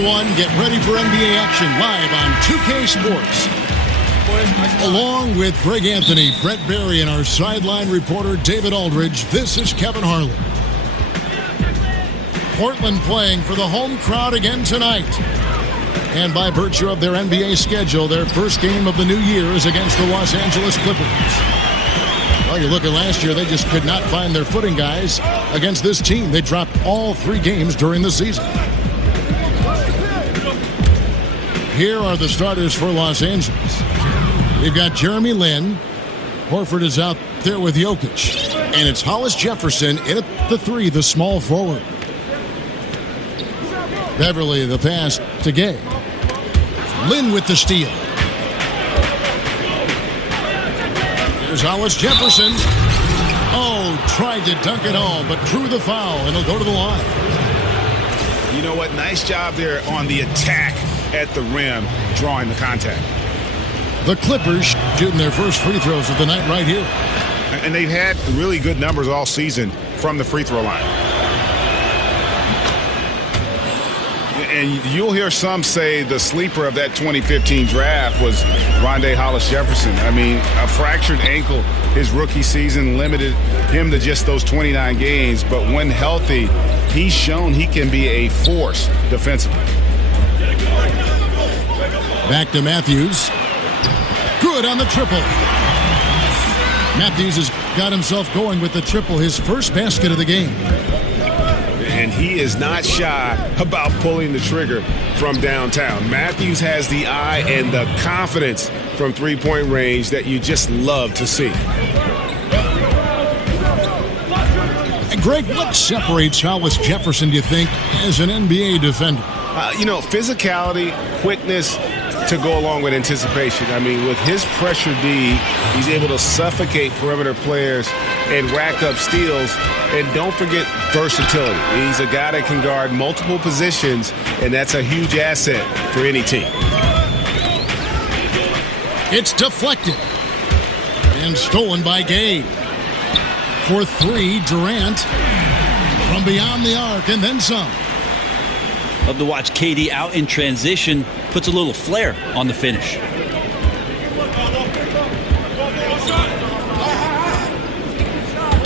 everyone. Get ready for NBA action live on 2K Sports. Along with Greg Anthony, Brett Barry, and our sideline reporter David Aldridge, this is Kevin Harlan. Portland playing for the home crowd again tonight. And by virtue of their NBA schedule, their first game of the new year is against the Los Angeles Clippers. Well, you look at last year, they just could not find their footing, guys, against this team. They dropped all 3 games during the season. Here are the starters for Los Angeles. You've got Jeremy Lin. Horford is out there with Jokic. And it's Hollis Jefferson in at the 3, the small forward. Beverly the pass to Gay. Lin with the steal. Here's Hollis Jefferson. Oh, tried to dunk it home, but drew the foul, and he'll go to the line. You know what? Nice job there on the attack at the rim, drawing the contact. The Clippers shooting their first free throws of the night right here. And they've had really good numbers all season from the free throw line. And you'll hear some say the sleeper of that 2015 draft was Rondé Hollis-Jefferson. I mean, a fractured ankle his rookie season limited him to just those 29 games. But when healthy, he's shown he can be a force defensively. Back to Matthews. Good on the triple. Matthews has got himself going with the triple, his first basket of the game. And he is not shy about pulling the trigger from downtown. Matthews has the eye and the confidence from three-point range that you just love to see. And Greg, what separates Hollis Jefferson, do you think, as an NBA defender? You know, physicality, quickness to go along with anticipation. I mean, with his pressure D, he's able to suffocate perimeter players and rack up steals. And don't forget versatility. He's a guy that can guard multiple positions, and that's a huge asset for any team. It's deflected and stolen by Gay. For 3, Durant from beyond the arc and then some. Love to watch KD out in transition. Puts a little flair on the finish.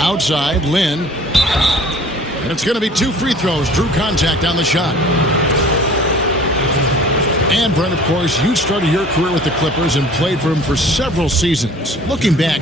Outside, Lin. And it's going to be 2 free throws. Drew contact on the shot. And Brent, of course, you started your career with the Clippers and played for them for several seasons. Looking back,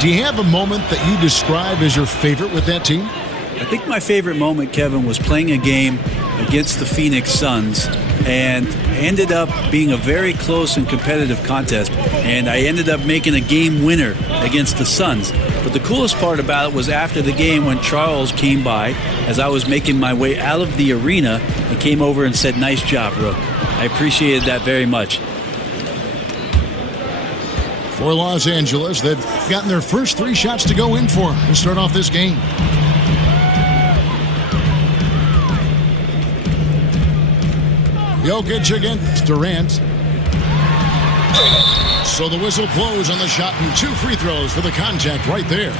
do you have a moment that you describe as your favorite with that team? I think my favorite moment, Kevin, was playing a game against the Phoenix Suns and ended up being a very close and competitive contest. And I ended up making a game winner against the Suns. But the coolest part about it was after the game when Charles came by as I was making my way out of the arena and came over and said, "Nice job, Rook." I appreciated that very much. For Los Angeles, they've gotten their first 3 shots to go in for to start off this game. Jokic against Durant. So the whistle blows on the shot and 2 free throws for the contact right there.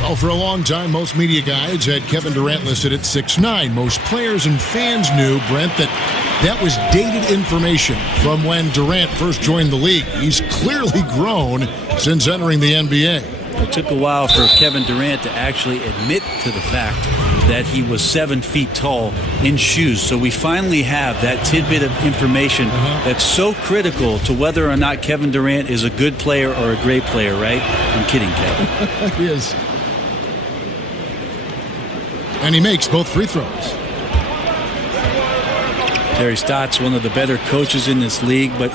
Well, for a long time, most media guides had Kevin Durant listed at 6'9". Most players and fans knew, Brent, that was dated information from when Durant first joined the league. He's clearly grown since entering the NBA. It took a while for Kevin Durant to actually admit to the fact that he was 7 feet tall in shoes. So we finally have that tidbit of information that's so critical to whether or not Kevin Durant is a good player or a great player, right? I'm kidding, Kevin. He is. And he makes both free throws. Terry Stotts, one of the better coaches in this league, but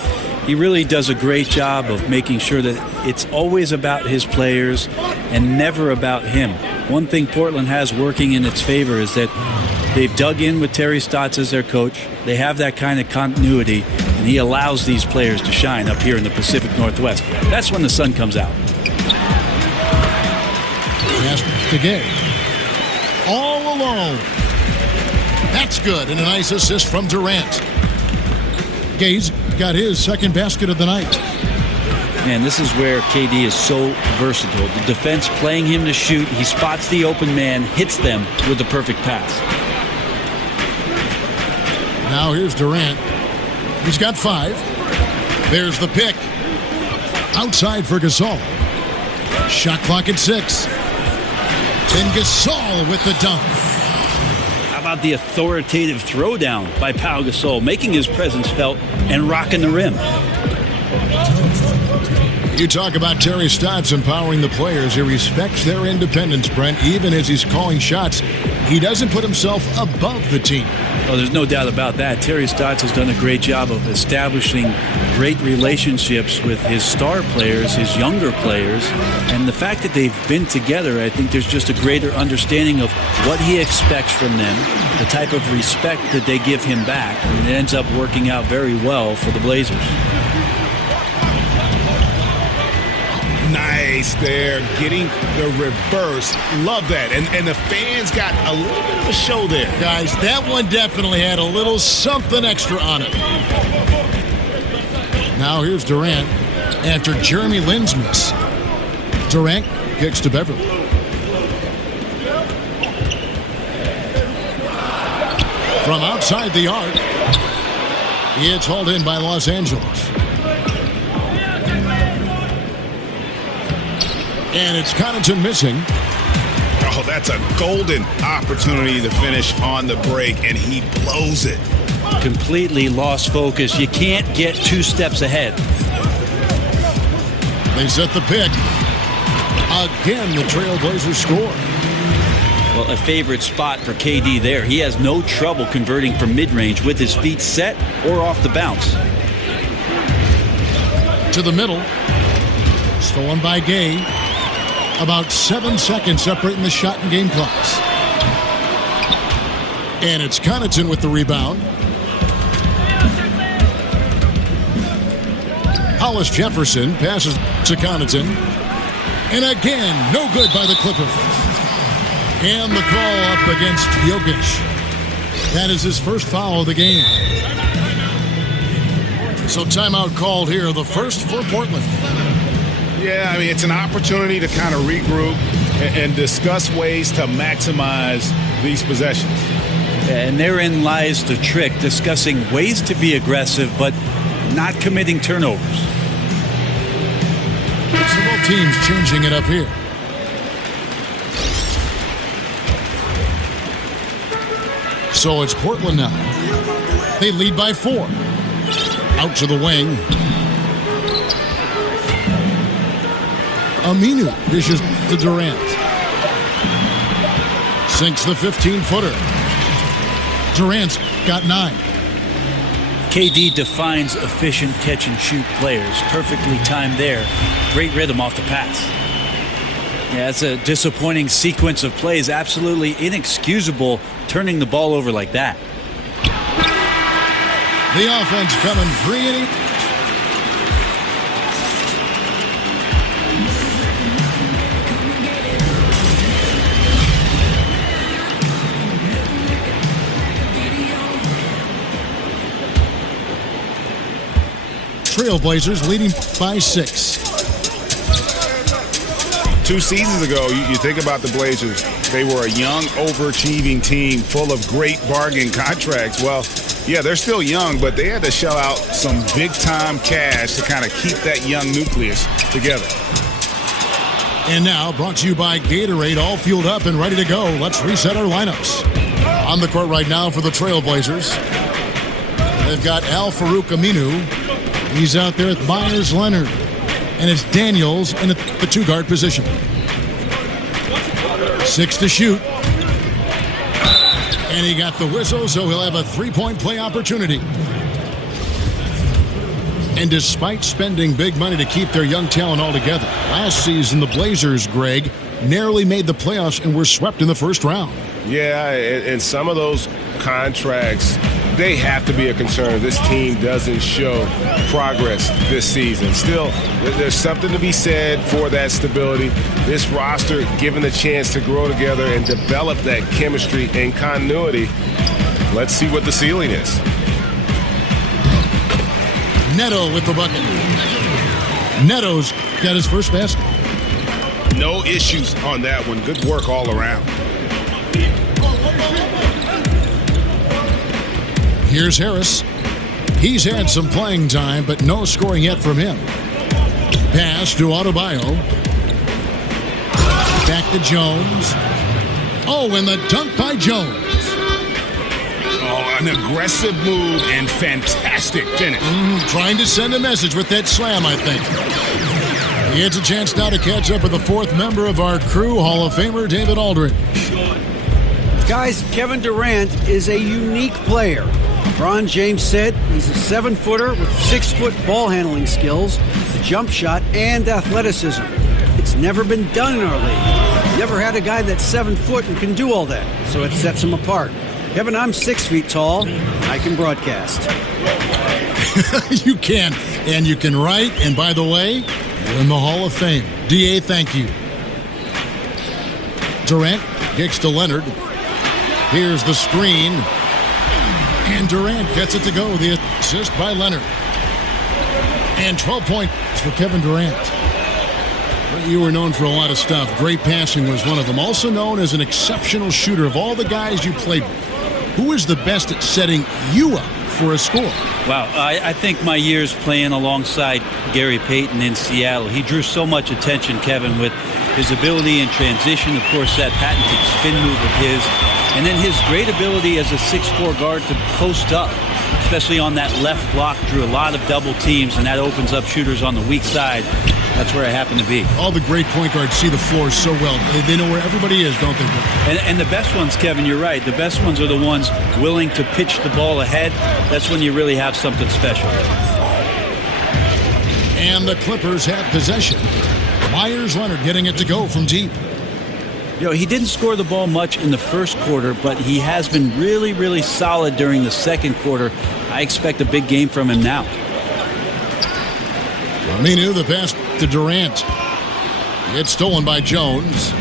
he really does a great job of making sure that it's always about his players and never about him. One thing Portland has working in its favor is that they've dug in with Terry Stotts as their coach. They have that kind of continuity, and he allows these players to shine up here in the Pacific Northwest. That's when the sun comes out. Pass to Gay. All alone. That's good, and a nice assist from Durant. Gay's got his second basket of the night. Man, this is where KD is so versatile. The defense playing him to shoot. He spots the open man, hits them with the perfect pass. Now here's Durant. He's got 5. There's the pick. Outside for Gasol. Shot clock at 6. And Gasol with the dunk. How about the authoritative throwdown by Pau Gasol, making his presence felt and rocking the rim. You talk about Terry Stotts empowering the players. He respects their independence, Brent, even as he's calling shots. He doesn't put himself above the team. Oh, there's no doubt about that. Terry Stotts has done a great job of establishing great relationships with his star players, his younger players, and the fact that they've been together, I think there's just a greater understanding of what he expects from them, the type of respect that they give him back, and it ends up working out very well for the Blazers. Nice there, getting the reverse. Love that. And the fans got a little bit of a show there. Guys, that one definitely had a little something extra on it. Now here's Durant after Jeremy Lin's miss. Durant kicks to Beverly. From outside the arc, it's hauled in by Los Angeles. And it's Connaughton missing. Oh, that's a golden opportunity to finish on the break, and he blows it. Completely lost focus. You can't get 2 steps ahead. They set the pick. Again, the Trailblazers score. Well, a favorite spot for KD there. He has no trouble converting from mid-range with his feet set or off the bounce. To the middle. Stolen by Gay. About 7 seconds separating the shot and game clocks. And it's Connaughton with the rebound. Hollis Jefferson passes to Connaughton. And again, no good by the Clippers. And the call up against Jokic. That is his first foul of the game. So timeout called here, the first for Portland. Yeah, I mean, it's an opportunity to kind of regroup and discuss ways to maximize these possessions. And therein lies the trick, discussing ways to be aggressive, but not committing turnovers. It's both teams changing it up here. So it's Portland now. They lead by 4. Out to the wing. Aminu dishes to Durant. Sinks the 15-footer. Durant's got 9. KD defines efficient catch-and-shoot players. Perfectly timed there. Great rhythm off the pass. Yeah, it's a disappointing sequence of plays. Absolutely inexcusable turning the ball over like that. The offense coming free and Trailblazers leading by 6. 2 seasons ago, you think about the Blazers, they were a young, overachieving team full of great bargain contracts. Well, yeah, they're still young, but they had to shell out some big-time cash to kind of keep that young nucleus together. And now, brought to you by Gatorade, all fueled up and ready to go. Let's reset our lineups. On the court right now for the Trailblazers, they've got Al Farouk Aminu. He's out there with Myers Leonard. And it's Daniels in the 2-guard position. 6 to shoot. And he got the whistle, so he'll have a 3-point play opportunity. And despite spending big money to keep their young talent all together, last season the Blazers, Greg, narrowly made the playoffs and were swept in the first round. Yeah, and some of those contracts, they have to be a concern. This team doesn't show progress this season. Still, there's something to be said for that stability. This roster given the chance to grow together and develop that chemistry and continuity. Let's see what the ceiling is. Neto with the bucket. Neto's got his first basket. No issues on that one. Good work all around. Here's Harris. He's had some playing time, but no scoring yet from him. Pass to Adebayo. Back to Jones. Oh, and the dunk by Jones. Oh, an aggressive move and fantastic finish. Trying to send a message with that slam, I think. He gets a chance now to catch up with the fourth member of our crew, Hall of Famer David Aldridge. Guys, Kevin Durant is a unique player. LeBron James said he's a 7-footer with 6-foot ball handling skills, a jump shot, and athleticism. It's never been done in our league. Never had a guy that's 7 foot and can do all that, so it sets him apart. Kevin, I'm 6 feet tall. I can broadcast. You can, and you can write, and by the way, you're in the Hall of Fame. D.A., thank you. Durant kicks to Leonard. Here's the screen. And Durant gets it to go. The assist by Leonard. And 12 points for Kevin Durant. You were known for a lot of stuff. Great passing was one of them. Also known as an exceptional shooter. Of all the guys you played with, who is the best at setting you up for a score? Wow, I think my years playing alongside Gary Payton in Seattle, he drew so much attention, Kevin, with his ability in transition, of course, that patented spin move of his, and then his great ability as a 6'4" guard to post up, especially on that left block, drew a lot of double teams, and that opens up shooters on the weak side. That's where I happen to be. All the great point guards see the floor so well. They know where everybody is, don't they? And the best ones, Kevin, you're right. The best ones are the ones willing to pitch the ball ahead. That's when you really have something special. And the Clippers have possession. Myers Leonard getting it to go from deep. You know, he didn't score the ball much in the first quarter, but he has been really, really solid during the second quarter. I expect a big game from him now. Aminu, the pass to Durant. It's stolen by Jones.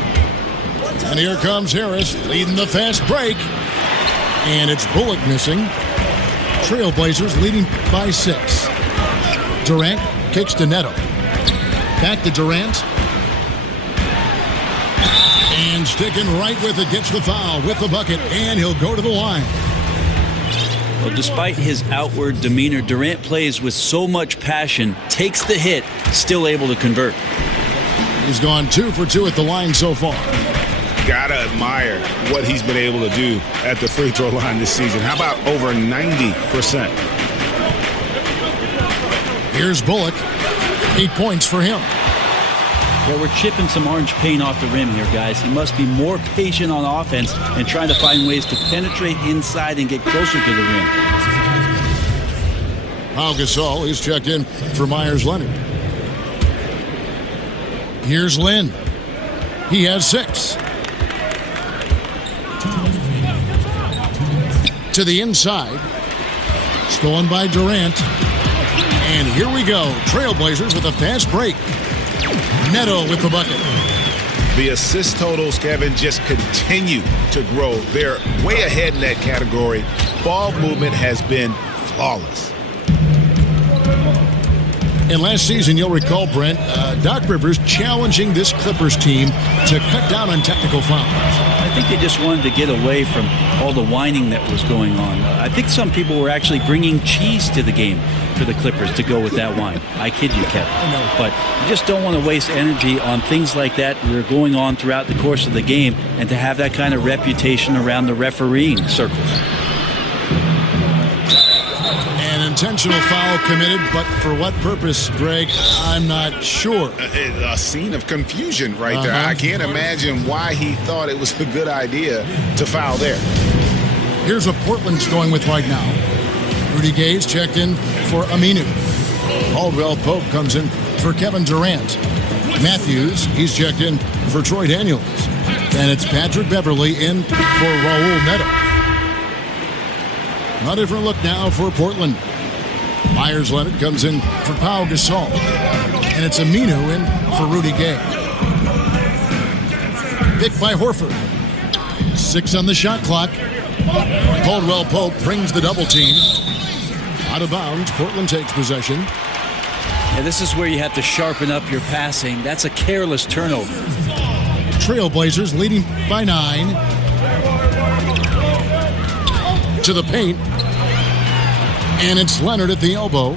And here comes Harris leading the fast break. And it's Bullock missing. Trailblazers leading by 6. Durant kicks to Neto. Back to Durant. And sticking right with it, gets the foul with the bucket, and he'll go to the line. Well, despite his outward demeanor, Durant plays with so much passion, takes the hit, still able to convert. He's gone 2 for 2 at the line so far. Gotta admire what he's been able to do at the free throw line this season. How about over 90%? Here's Bullock. 8 points for him. Yeah, we're chipping some orange paint off the rim here, guys. He must be more patient on offense and trying to find ways to penetrate inside and get closer to the rim. Pau Gasol is checked in for Myers Leonard. Here's Lynn. He has 6. To the inside. Stolen by Durant. And here we go. Trailblazers with a fast break. Neto with the bucket. The assist totals, Kevin, just continue to grow. They're way ahead in that category. Ball movement has been flawless. And last season, you'll recall, Brent, Doc Rivers challenging this Clippers team to cut down on technical fouls. I think they just wanted to get away from all the whining that was going on. I think some people were actually bringing cheese to the game for the Clippers to go with that wine. I kid you, Kevin. But you just don't want to waste energy on things like that that are going on throughout the course of the game and to have that kind of reputation around the refereeing circles. Intentional foul committed, but for what purpose, Greg? I'm not sure. A scene of confusion right there. I can't imagine why he thought it was a good idea to foul there. Here's what Portland's going with right now. Rudy Gay's checked in for Aminu. Caldwell Pope comes in for Kevin Durant. Matthews, he's checked in for Troy Daniels. And it's Patrick Beverly in for Raul Neto. A different look now for Portland. Myers Leonard comes in for Pau Gasol. And it's Aminu in for Rudy Gay. Picked by Horford. 6 on the shot clock. Caldwell Pope brings the double team. Out of bounds, Portland takes possession. Yeah, this is where you have to sharpen up your passing. That's a careless turnover. Trailblazers leading by 9. To the paint. And it's Leonard at the elbow.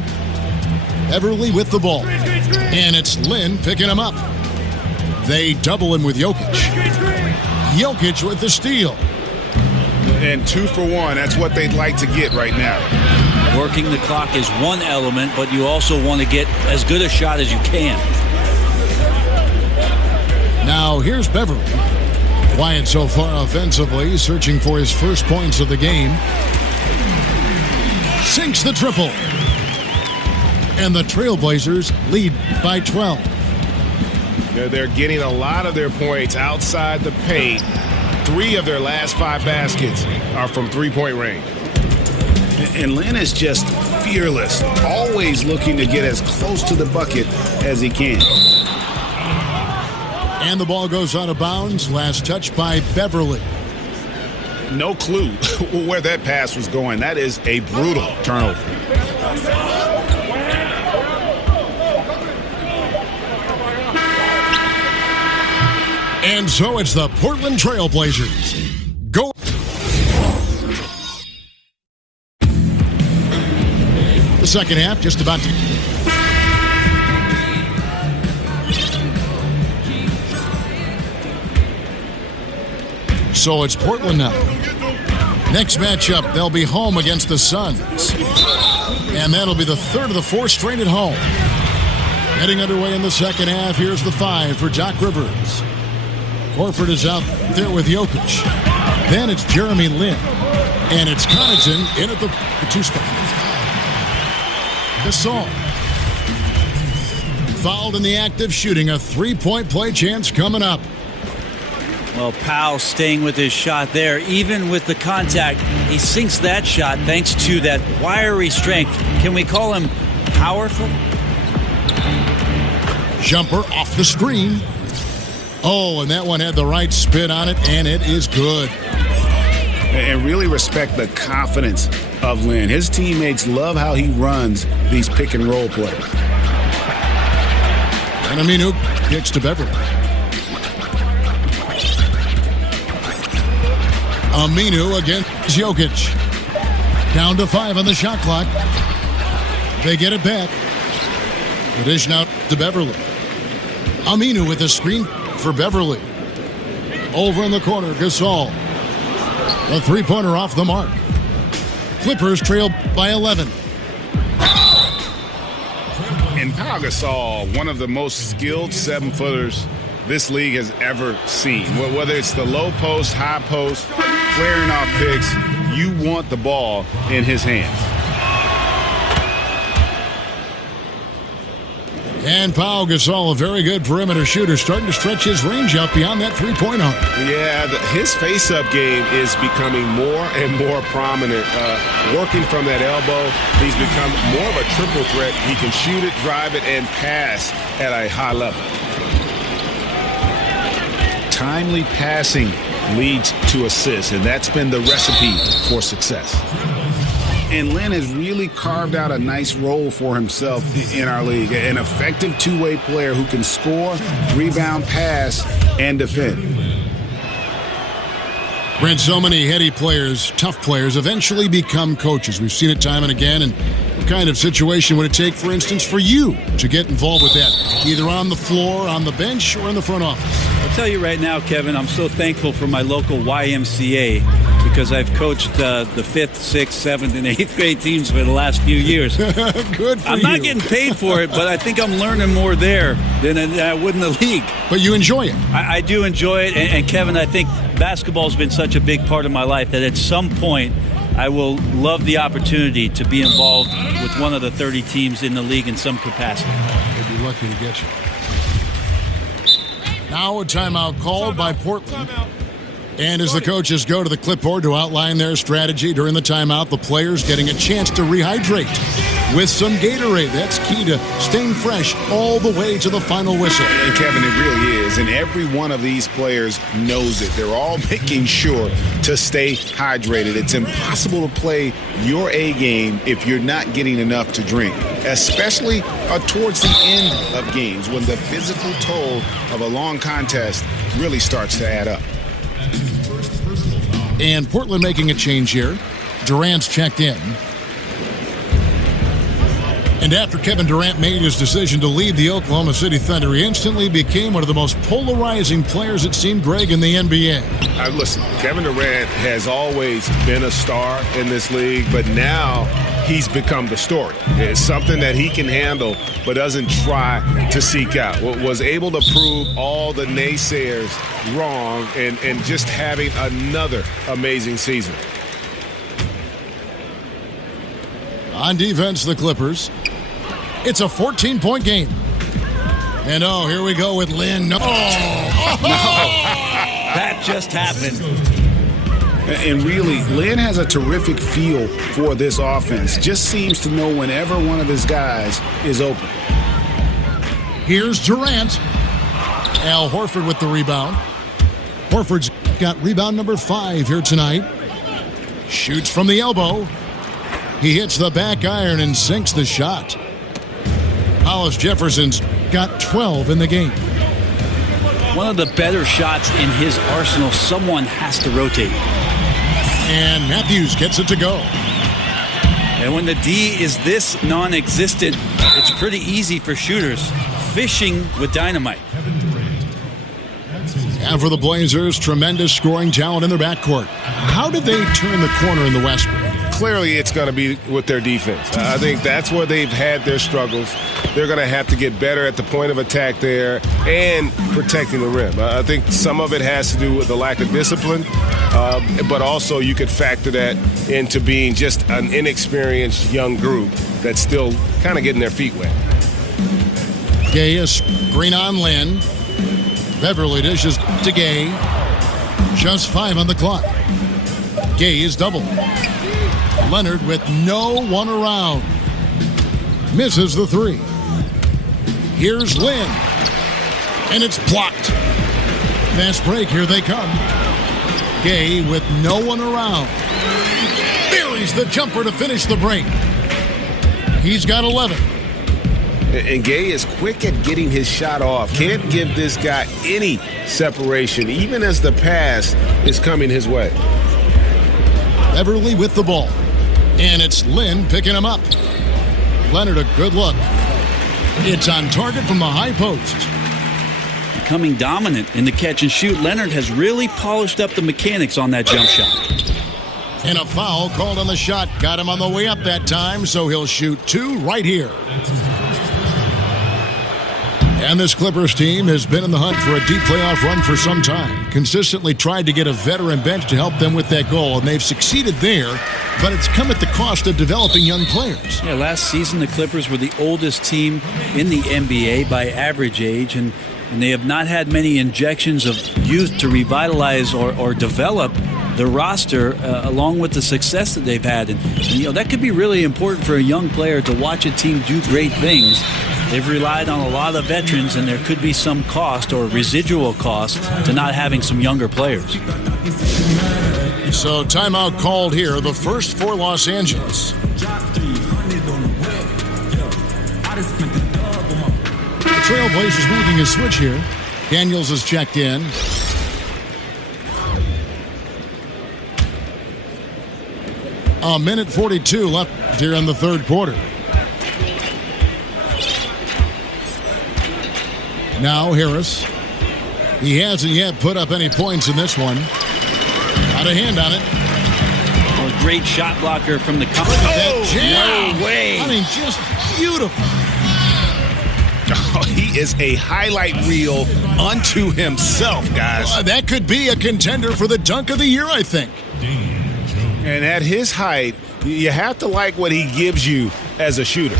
Beverly with the ball. And it's Lin picking him up. They double him with Jokic. Jokic with the steal. And 2 for 1. That's what they'd like to get right now. Working the clock is one element, but you also want to get as good a shot as you can. Now here's Beverly. Quiet so far offensively, searching for his first points of the game. Sinks the triple. And the Trailblazers lead by 12. They're getting a lot of their points outside the paint. 3 of their last 5 baskets are from three-point range. And Lin is just fearless, always looking to get as close to the bucket as he can. And the ball goes out of bounds. Last touch by Beverly. No clue where that pass was going. That is a brutal turnover. And so it's the Portland Trailblazers. Go. The second half just about to. So it's Portland now. Next matchup, they'll be home against the Suns. And that'll be the third of the 4 straight at home. Getting underway in the second half, here's the 5 for Doc Rivers. Horford is out there with Jokic. Then it's Jeremy Lin. And it's Connaughton in at the 2 spot. Gasol. Fouled in the act of shooting. A 3-point play chance coming up. Well, Powell staying with his shot there. Even with the contact, he sinks that shot thanks to that wiry strength. Can we call him powerful? Jumper off the screen. Oh, and that one had the right spin on it, and it is good. And really respect the confidence of Lin. His teammates love how he runs these pick-and-roll plays. And Aminu kicks to Beverly. Aminu against Jokic. Down to 5 on the shot clock. They get it back. The dish now to Beverly. Aminu with a screen for Beverly. Over in the corner, Gasol. The 3-pointer off the mark. Clippers trail by 11. And Pau Gasol, one of the most skilled 7-footers this league has ever seen. Whether it's the low post, high post, flaring off picks, you want the ball in his hands. And Pau Gasol, a very good perimeter shooter, starting to stretch his range out beyond that 3-point arc. Yeah, his face-up game is becoming more and more prominent. Working from that elbow, he's become more of a triple threat. He can shoot it, drive it, and pass at a high level. Timely passing leads to assists, and that's been the recipe for success. And Lin has really carved out a nice role for himself in our league. An effective two-way player who can score, rebound, pass, and defend. Brent, so many heady players, tough players, eventually become coaches. We've seen it time and again. And what kind of situation would it take, for instance, for you to get involved with that? Either on the floor, on the bench, or in the front office? I'll tell you right now, Kevin, I'm so thankful for my local YMCA because I've coached the 5th, 6th, 7th, and 8th grade teams for the last few years. Good for I'm not getting paid for it, but I think I'm learning more there than I would in the league. But you enjoy it. I do enjoy it. And Kevin, I think basketball's been such a big part of my life that at some point I will love the opportunity to be involved with one of the 30 teams in the league in some capacity. They'd be lucky to get you. Now a timeout called by Portland. And as the coaches go to the clipboard to outline their strategy during the timeout, the players getting a chance to rehydrate with some Gatorade. That's key to staying fresh all the way to the final whistle. And Kevin, it really is. And every one of these players knows it. They're all making sure to stay hydrated. It's impossible to play your A game if you're not getting enough to drink, especially towards the end of games when the physical toll of a long contest really starts to add up. And Portland making a change here. Durant's checked in. And after Kevin Durant made his decision to leave the Oklahoma City Thunder, he instantly became one of the most polarizing players, it seemed, Greg, in the NBA. Listen, Kevin Durant has always been a star in this league, but now he's become the story. It's something that he can handle but doesn't try to seek out. Was able to prove all the naysayers wrong and just having another amazing season. On defense, the Clippers. It's a 14-point game. And here we go with Lin. No. That just happened. And really, Lin has a terrific feel for this offense. Just seems to know whenever one of his guys is open. Here's Durant. Al Horford with the rebound. Horford's got rebound number 5 here tonight. Shoots from the elbow. He hits the back iron and sinks the shot. Hollis Jefferson's got 12 in the game. One of the better shots in his arsenal. Someone has to rotate. And Matthews gets it to go. And when the D is this non-existent, it's pretty easy for shooters. Fishing with dynamite. And for the Blazers, tremendous scoring talent in their backcourt. How did they turn the corner in the West? Clearly, it's going to be with their defense. I think that's where they've had their struggles. They're going to have to get better at the point of attack there and protecting the rim. I think some of it has to do with the lack of discipline, but also you could factor that into being just an inexperienced young group that's still kind of getting their feet wet. Gay is green on Lin. Beverly dishes to Gay. Just 5 on the clock. Gay is doubled. Leonard with no one around. Misses the 3. Here's Lin. And it's blocked. Fast break, here they come. Gay with no one around. Buries the jumper to finish the break. He's got 11. And Gay is quick at getting his shot off. Can't give this guy any separation, even as the pass is coming his way. Beverly with the ball. And it's Lin picking him up. Leonard, a good look. It's on target from the high post. Becoming dominant in the catch and shoot, Leonard has really polished up the mechanics on that jump shot. And a foul called on the shot. Got him on the way up that time, so he'll shoot 2 right here. And this Clippers team has been in the hunt for a deep playoff run for some time. Consistently tried to get a veteran bench to help them with that goal, and they've succeeded there, but it's come at the cost of developing young players. Yeah, last season the Clippers were the oldest team in the NBA by average age, and they have not had many injections of youth to revitalize or develop the roster along with the success that they've had. And that could be really important for a young player to watch a team do great things. They've relied on a lot of veterans, and there could be some cost or residual cost to not having some younger players. So timeout called here, the first for Los Angeles. The Trailblazers making a switch here. Daniels is checked in. A minute 42 left here in the third quarter. Now Harris. He hasn't yet put up any points in this one. Got a hand on it. A great shot blocker from the cover. No way. I mean, just beautiful. Oh, he is a highlight reel unto himself, guys. That could be a contender for the dunk of the year, I think. And at his height, you have to like what he gives you as a shooter.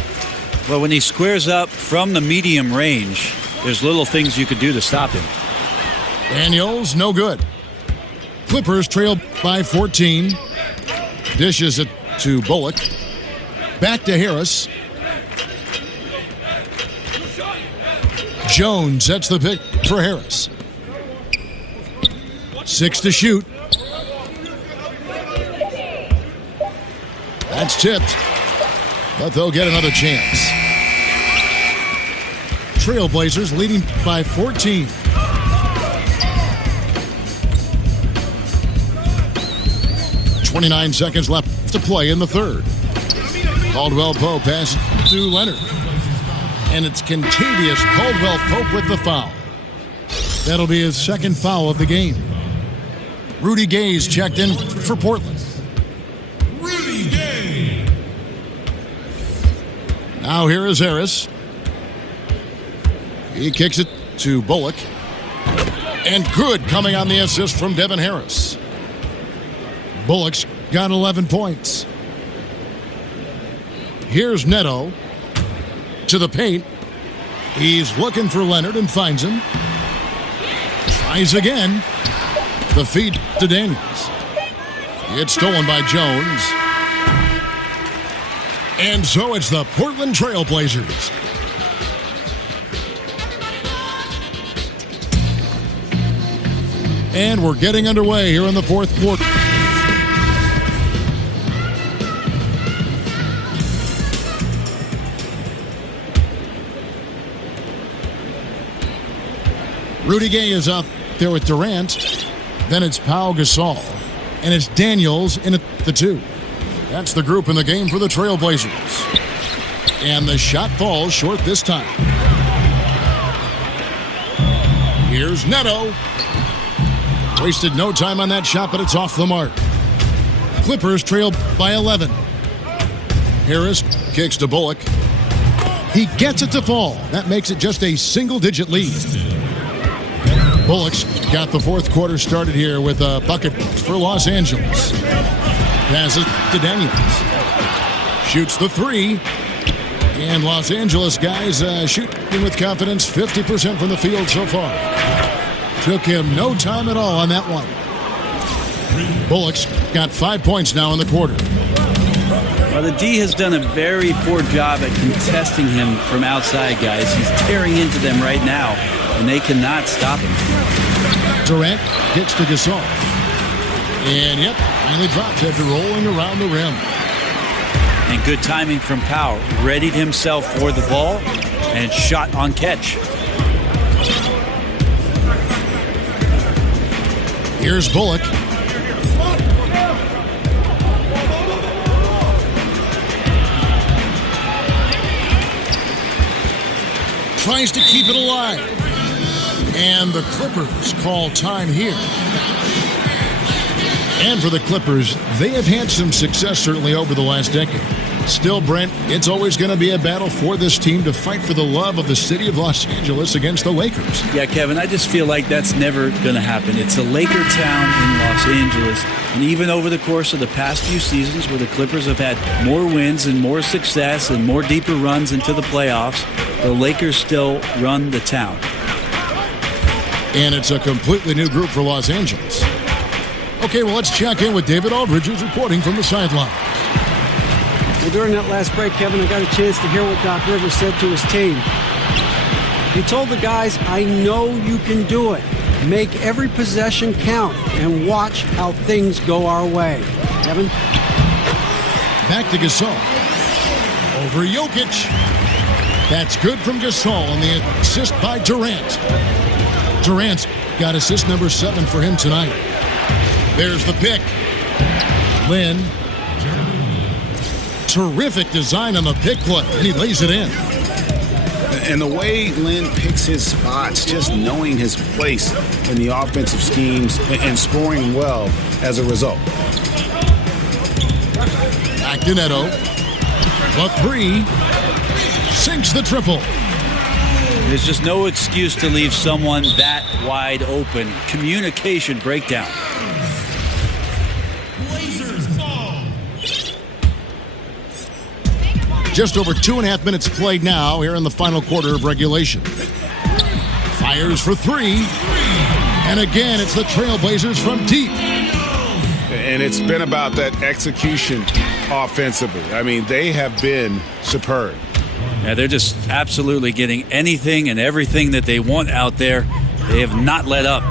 Well, when he squares up from the medium range, there's little things you could do to stop him. Daniels, no good. Clippers trail by 14. Dishes it to Bullock. Back to Harris. Jones sets the pick for Harris. 6 to shoot. That's tipped, but they'll get another chance. Trailblazers leading by 14. .29 seconds left to play in the third. Caldwell-Pope passes to Leonard. And it's Contavious Caldwell-Pope with the foul. That'll be his second foul of the game. Rudy Gay's checked in for Portland. Rudy Gay. Now here is Harris. He kicks it to Bullock. And good coming on the assist from Devin Harris. Bullock's got 11 points. Here's Neto to the paint. He's looking for Leonard and finds him. Tries again. The feed to Daniels. It's stolen by Jones. And so it's the Portland Trail Blazers. And we're getting underway here in the fourth quarter. Rudy Gay is up there with Durant. Then it's Pau Gasol. And it's Daniels in at the 2. That's the group in the game for the Trailblazers. And the shot falls short this time. Here's Neto. Wasted no time on that shot, but it's off the mark. Clippers trail by 11. Harris kicks to Bullock. He gets it to fall. That makes it just a single-digit lead. Bullock's got the fourth quarter started here with a bucket for Los Angeles. Passes to Daniels. Shoots the 3. And Los Angeles guys shooting with confidence, 50% from the field so far. Took him no time at all on that one. Bullock's got 5 points now in the quarter. Well, the D has done a very poor job at contesting him from outside, guys. He's tearing into them right now, and they cannot stop him. Durant kicks to Gasol. And, yep, finally dropped after rolling around the rim. And good timing from Pau. Readied himself for the ball and shot on catch. Here's Bullock. Tries to keep it alive. And the Clippers call time here. And for the Clippers, they have had some success certainly over the last decade. Still, Brent, it's always going to be a battle for this team to fight for the love of the city of Los Angeles against the Lakers. Yeah, Kevin, I just feel like that's never going to happen. It's a Laker town in Los Angeles. And even over the course of the past few seasons where the Clippers have had more wins and more success and more deeper runs into the playoffs, the Lakers still run the town. And it's a completely new group for Los Angeles. Okay, well, let's check in with David Aldridge, who's reporting from the sideline. Well, during that last break, Kevin, I got a chance to hear what Doc Rivers said to his team. He told the guys, I know you can do it. Make every possession count and watch how things go our way. Kevin? Back to Gasol. Over Jokic. That's good from Gasol on the assist by Durant. Durant's got assist number 7 for him tonight. There's the pick. Lynn. Terrific design on the pick play, and he lays it in. And the way Lynn picks his spots, just knowing his place in the offensive schemes and scoring well as a result. Back to Neto. The 3. Sinks the triple. There's just no excuse to leave someone that wide open. Communication breakdown. Blazers ball. Just over 2.5 minutes played now here in the final quarter of regulation. Fires for 3. And again, it's the Trailblazers from deep. And it's been about that execution offensively. I mean, they have been superb. Yeah, they're just absolutely getting anything and everything that they want out there. They have not let up.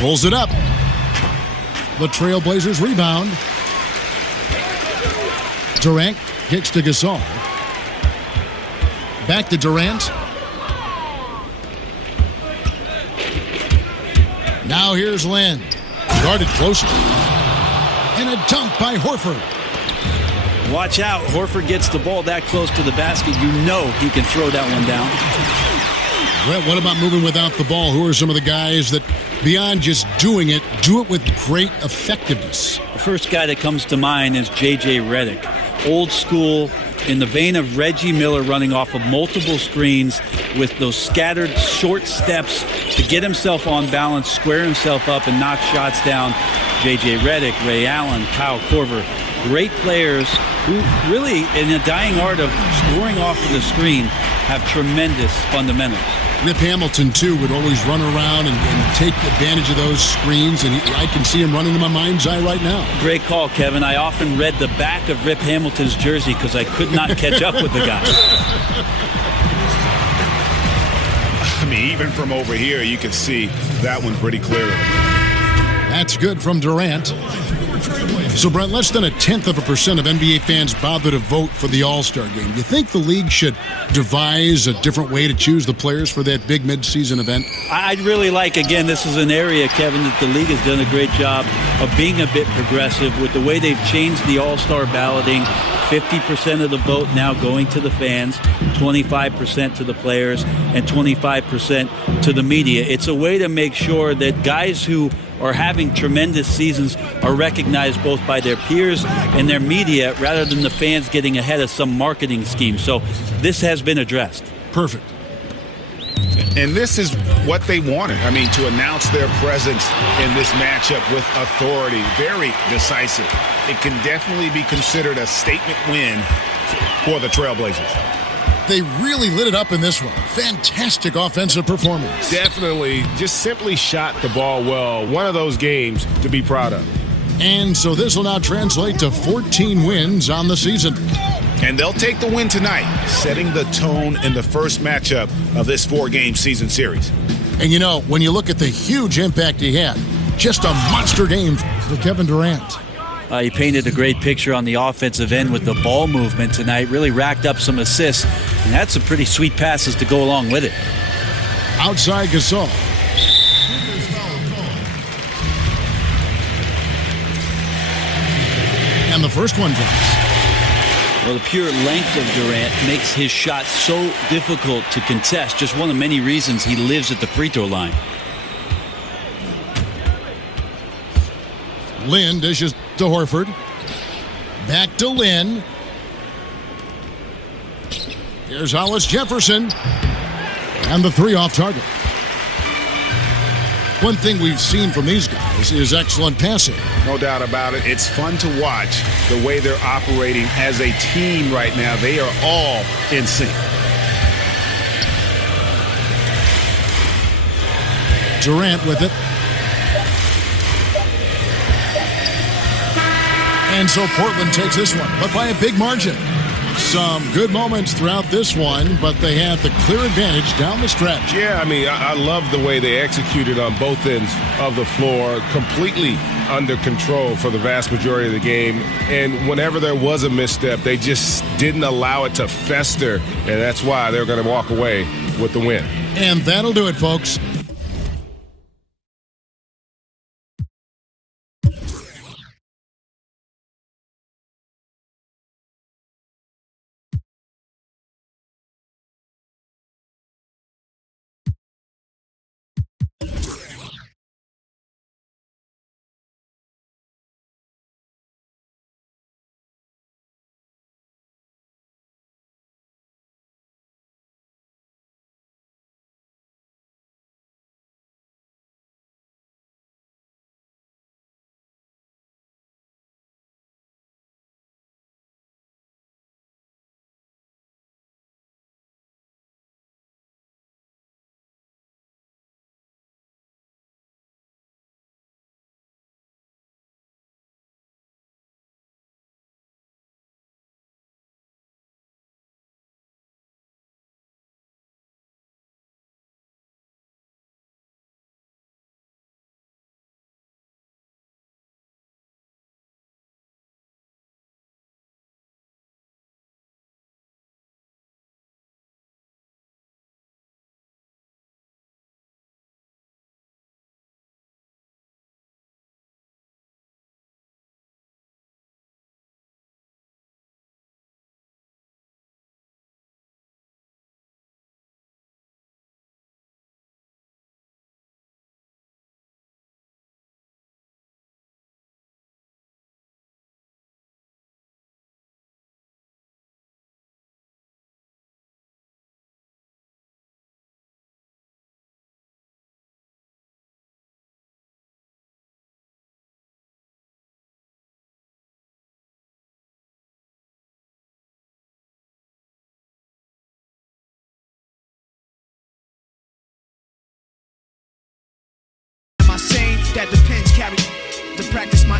Pulls it up. The Trailblazers rebound. Durant kicks to Gasol. Back to Durant. Now here's Len. Guarded closer. And a dunk by Horford. Watch out. Horford gets the ball that close to the basket. You know he can throw that one down. Brett, what about moving without the ball? Who are some of the guys that, beyond just doing it, do it with great effectiveness? The first guy that comes to mind is J.J. Redick. Old school, in the vein of Reggie Miller, running off of multiple screens with those scattered short steps to get himself on balance, square himself up, and knock shots down. J.J. Redick, Ray Allen, Kyle Korver. Great players who really, in the dying art of scoring off of the screen, have tremendous fundamentals. Rip Hamilton, too, would always run around and take advantage of those screens, and I can see him running to my mind's eye right now. Great call, Kevin. I often read the back of Rip Hamilton's jersey because I could not catch up with the guy. I mean, even from over here, you can see that one pretty clearly. That's good from Durant. So, Brent, less than 0.1% of NBA fans bother to vote for the All-Star game. You think the league should devise a different way to choose the players for that big mid-season event? I'd really like, again, this is an area, Kevin, that the league has done a great job of being a bit progressive with the way they've changed the All-Star balloting. 50% of the vote now going to the fans, 25% to the players, and 25% to the media. It's a way to make sure that guys who are having tremendous seasons are recognized both by their peers and their media rather than the fans getting ahead of some marketing scheme. So this has been addressed. Perfect. And this is what they wanted. I mean, to announce their presence in this matchup with authority, very decisive. It can definitely be considered a statement win for the Trailblazers. They really lit it up in this one. Fantastic offensive performance. Definitely just simply shot the ball well. One of those games to be proud of. And so this will now translate to 14 wins on the season. And they'll take the win tonight, setting the tone in the first matchup of this 4-game season series. And you know, when you look at the huge impact he had, just a monster game for Kevin Durant. He painted a great picture on the offensive end with the ball movement tonight, really racked up some assists, and had some pretty sweet passes to go along with it. Outside Gasol. And the first one drops. Well, the pure length of Durant makes his shot so difficult to contest. Just one of many reasons he lives at the free throw line. Lynn dishes to Horford. Back to Lynn. Here's Hollis Jefferson. And the three off target. One thing we've seen from these guys is excellent passing. No doubt about it. It's fun to watch the way they're operating as a team right now. They are all in sync. Durant with it. And so Portland takes this one, but by a big margin. Some good moments throughout this one, but they had the clear advantage down the stretch. Yeah, I mean, I love the way they executed on both ends of the floor, completely under control for the vast majority of the game. And whenever there was a misstep, they just didn't allow it to fester, and that's why they're going to walk away with the win. And that'll do it, folks.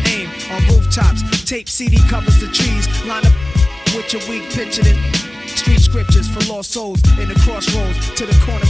aim on rooftops. Tape CD covers the trees. Line up with your weak picture in street scriptures for lost souls in the crossroads to the corner.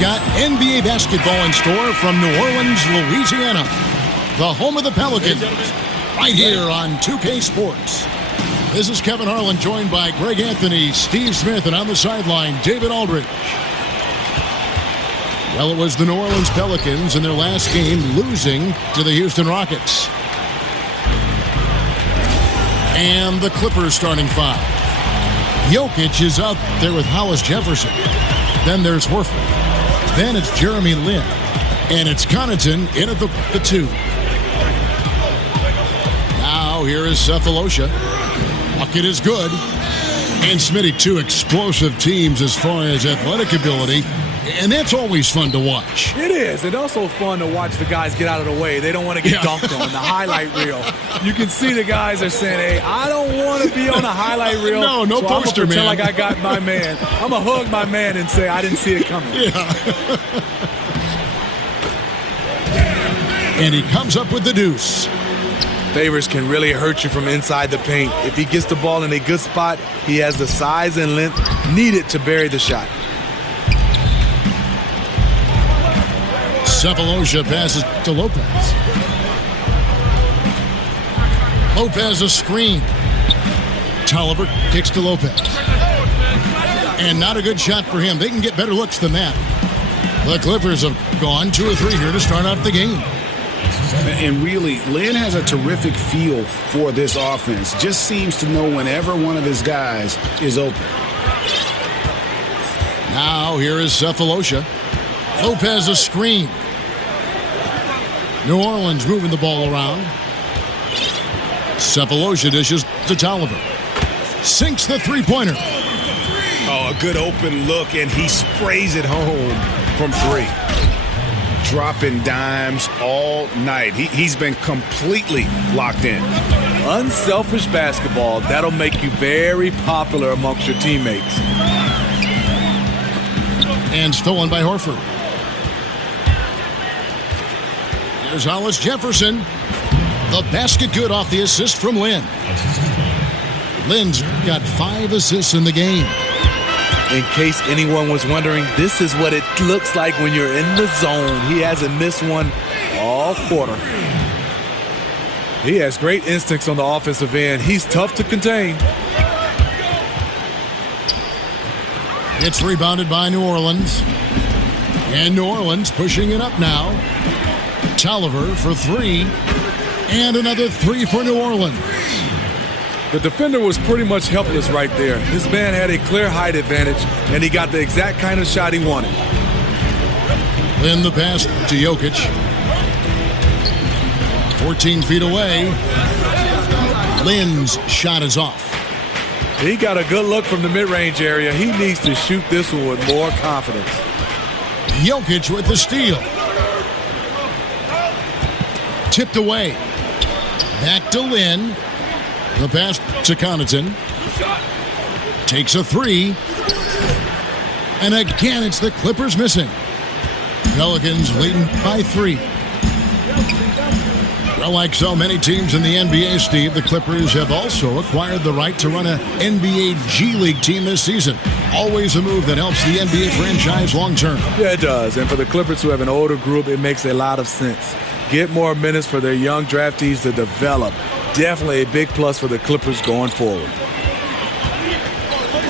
Got NBA basketball in store from New Orleans, Louisiana, the home of the Pelicans, right here on 2K Sports. This is Kevin Harlan, joined by Greg Anthony, Steve Smith, and on the sideline, David Aldridge. Well, it was the New Orleans Pelicans in their last game losing to the Houston Rockets. And the Clippers starting five. Jokic is out there with Hollis Jefferson. Then there's Horford. Then it's Jeremy Lin. And it's Connaughton in at the two. Now here is Cephalosha. Bucket is good. And Smitty, two explosive teams as far as athletic ability. And that's always fun to watch. It is. It's also fun to watch the guys get out of the way. They don't want to get dunked on the highlight reel. You can see the guys are saying, hey, I don't want to be on a highlight reel. No so poster, I'm man. Pretend like I got my man. I'm going to hug my man and say I didn't see it coming. Yeah. And he comes up with the deuce. Favors can really hurt you from inside the paint. If he gets the ball in a good spot, he has the size and length needed to bury the shot. Cephalosha passes to Lopez. Lopez a screen. Tolliver kicks to Lopez. And not a good shot for him. They can get better looks than that. The Clippers have gone 2 or 3 here to start out the game. And really, Lin has a terrific feel for this offense. Just seems to know whenever one of his guys is open. Now here is Cephalosha. Lopez a screen. New Orleans moving the ball around. Cephalosha dishes to Tolliver. Sinks the three-pointer. Oh, a good open look, and he sprays it home from three. Dropping dimes all night. He's been completely locked in. Unselfish basketball. That'll make you very popular amongst your teammates. And stolen by Horford. There's Hollis Jefferson. The basket good off the assist from Lin. Lin's got 5 assists in the game. In case anyone was wondering, this is what it looks like when you're in the zone. He hasn't missed one all quarter. He has great instincts on the offensive end. He's tough to contain. It's rebounded by New Orleans. And New Orleans pushing it up now. Tolliver for 3. And another 3 for New Orleans. The defender was pretty much helpless right there. This man had a clear height advantage, and he got the exact kind of shot he wanted. Then the pass to Jokic. 14 feet away. Lin's shot is off. He got a good look from the mid-range area. He needs to shoot this one with more confidence. Jokic with the steal. Tipped away. Back to Lin. The pass to Connaughton. Takes a 3. And again, it's the Clippers missing. Pelicans leading by 3. Well, like so many teams in the NBA, Steve, the Clippers have also acquired the right to run an NBA G League team this season. Always a move that helps the NBA franchise long term. Yeah, it does. And for the Clippers, who have an older group, it makes a lot of sense. Get more minutes for their young draftees to develop. Definitely a big plus for the Clippers going forward.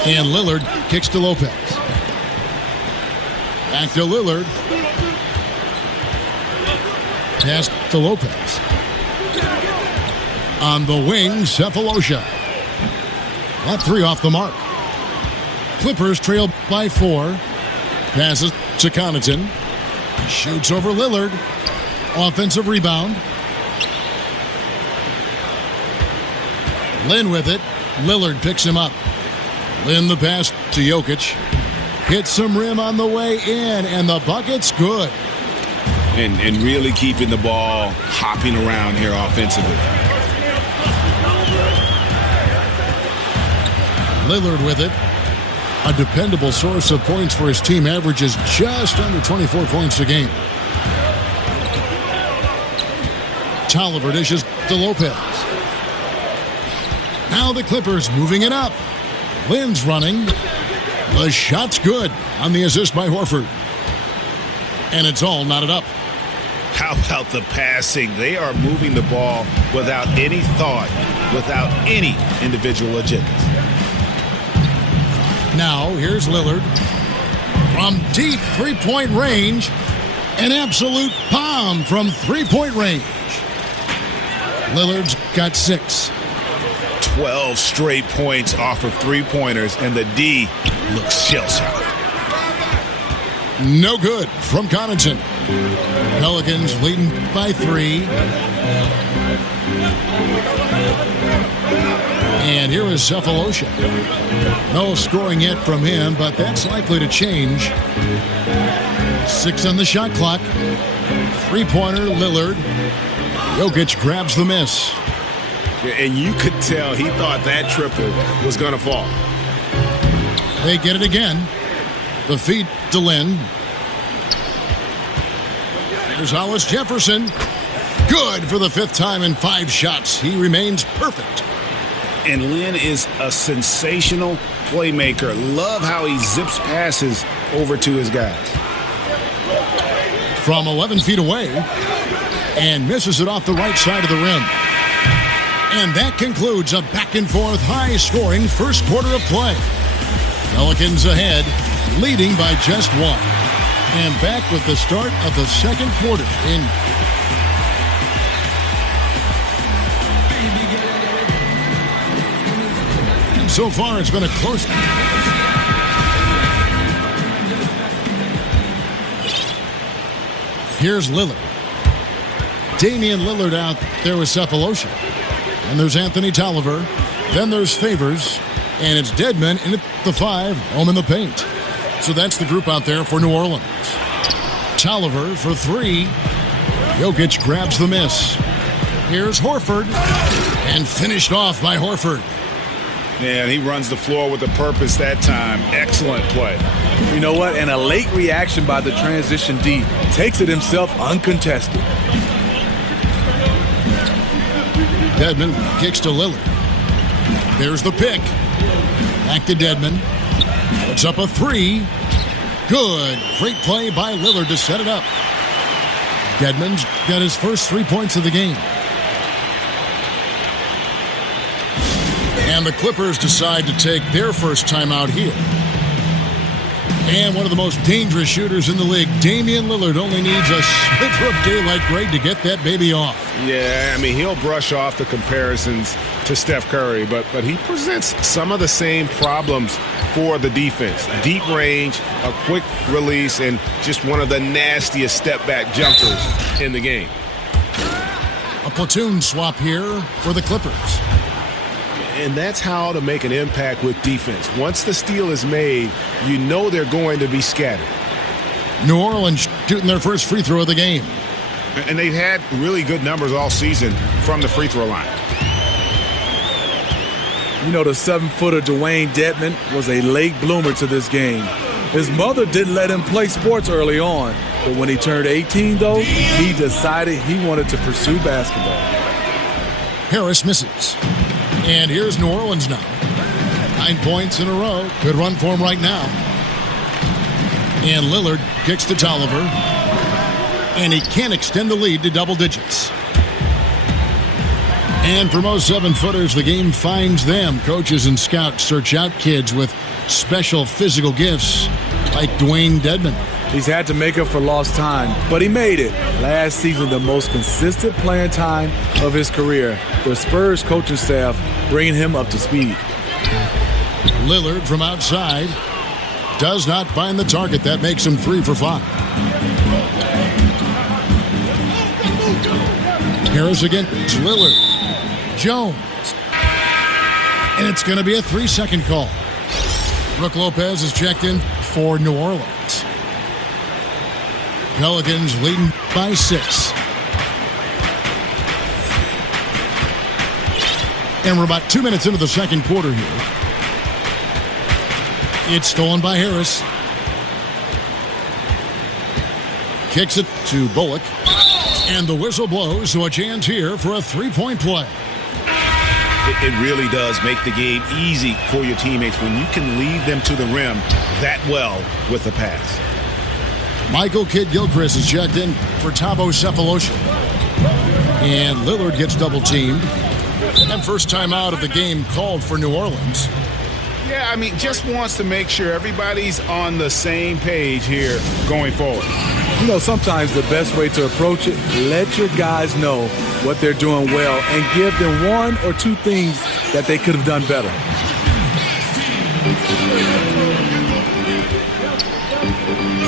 And Lillard kicks to Lopez. Back to Lillard. Pass to Lopez. On the wing, Cephalosha. That three off the mark. Clippers trail by 4. Passes to Connaughton. Shoots over Lillard. Offensive rebound. Lin with it. Lillard picks him up. Lin the pass to Jokic. Hits some rim on the way in, and the bucket's good. And really keeping the ball hopping around here offensively. Lillard with it. A dependable source of points for his team, averages just under 24 points a game. Tolliver dishes to Lopez. Now the Clippers moving it up. Lin's running. The shot's good on the assist by Horford. And it's all knotted up. How about the passing? They are moving the ball without any thought, without any individual agendas. Now here's Lillard. From deep three-point range, an absolute bomb from three-point range. Lillard's got 6. 12 straight points off of three-pointers, and the D looks shell-shocked. No good from Connaughton. Pelicans leading by 3. And here is Cephalosha. No scoring yet from him, but that's likely to change. 6 on the shot clock. Three-pointer, Lillard. Jokic grabs the miss. And you could tell he thought that triple was going to fall. They get it again. The feed to Lin. Here's Hollis Jefferson. Good for the 5th time in 5 shots. He remains perfect. And Lin is a sensational playmaker. Love how he zips passes over to his guys. From 11 feet away. And misses it off the right side of the rim. And that concludes a back-and-forth, high-scoring first quarter of play. Pelicans ahead, leading by just 1. And back with the start of the second quarter. And so far, it's been a close. Here's Lillard. Damian Lillard out there with Cephalosha. And there's Anthony Tolliver. Then there's Favors. And it's Dedmon in at the 5, home in the paint. So that's the group out there for New Orleans. Tolliver for 3. Jokic grabs the miss. Here's Horford. And finished off by Horford. Yeah, he runs the floor with a purpose that time. Excellent play. You know what? And a late reaction by the transition D. Takes it himself uncontested. Dedmon kicks to Lillard. There's the pick. Back to Dedmon. Puts up a 3. Good. Great play by Lillard to set it up. Dedmon's got his first 3 points of the game. And the Clippers decide to take their first timeout here. And one of the most dangerous shooters in the league, Damian Lillard, only needs a sliver of daylight grade to get that baby off. Yeah, I mean, he'll brush off the comparisons to Steph Curry, but he presents some of the same problems for the defense. Deep range, a quick release, and just one of the nastiest step-back jumpers in the game. A platoon swap here for the Clippers. And that's how to make an impact with defense. Once the steal is made, you know they're going to be scattered. New Orleans shooting their first free throw of the game. And they've had really good numbers all season from the free throw line. You know, the 7-footer Dwayne Dedmon was a late bloomer to this game. His mother didn't let him play sports early on, But when he turned 18, though, he decided he wanted to pursue basketball. Harris misses. And here's New Orleans now. 9 points in a row. Good run for him right now. And Lillard kicks to Tolliver. And he can't extend the lead to double digits. And for most 7-footers, the game finds them. Coaches and scouts search out kids with special physical gifts like Dwayne Dedmon. He's had to make up for lost time, but he made it. Last season, the most consistent playing time of his career. The Spurs coaching staff bringing him up to speed. Lillard from outside does not find the target. That makes him 3 for 5. Harris against Lillard. Jones. And it's going to be a 3-second call. Brook Lopez is checked in for New Orleans. Pelicans leading by 6. And we're about 2 minutes into the second quarter here. It's stolen by Harris. Kicks it to Bullock. And the whistle blows, so a chance here for a 3-point play. It really does make the game easy for your teammates when you can lead them to the rim that well with a pass. Michael Kidd-Gilchrist is checked in for Thabo Sefolosha. And Lillard gets double-teamed. And first time out of the game called for New Orleans. Yeah, I mean, just wants to make sure everybody's on the same page here going forward. You know, sometimes the best way to approach it, let your guys know what they're doing well and give them 1 or 2 things that they could have done better.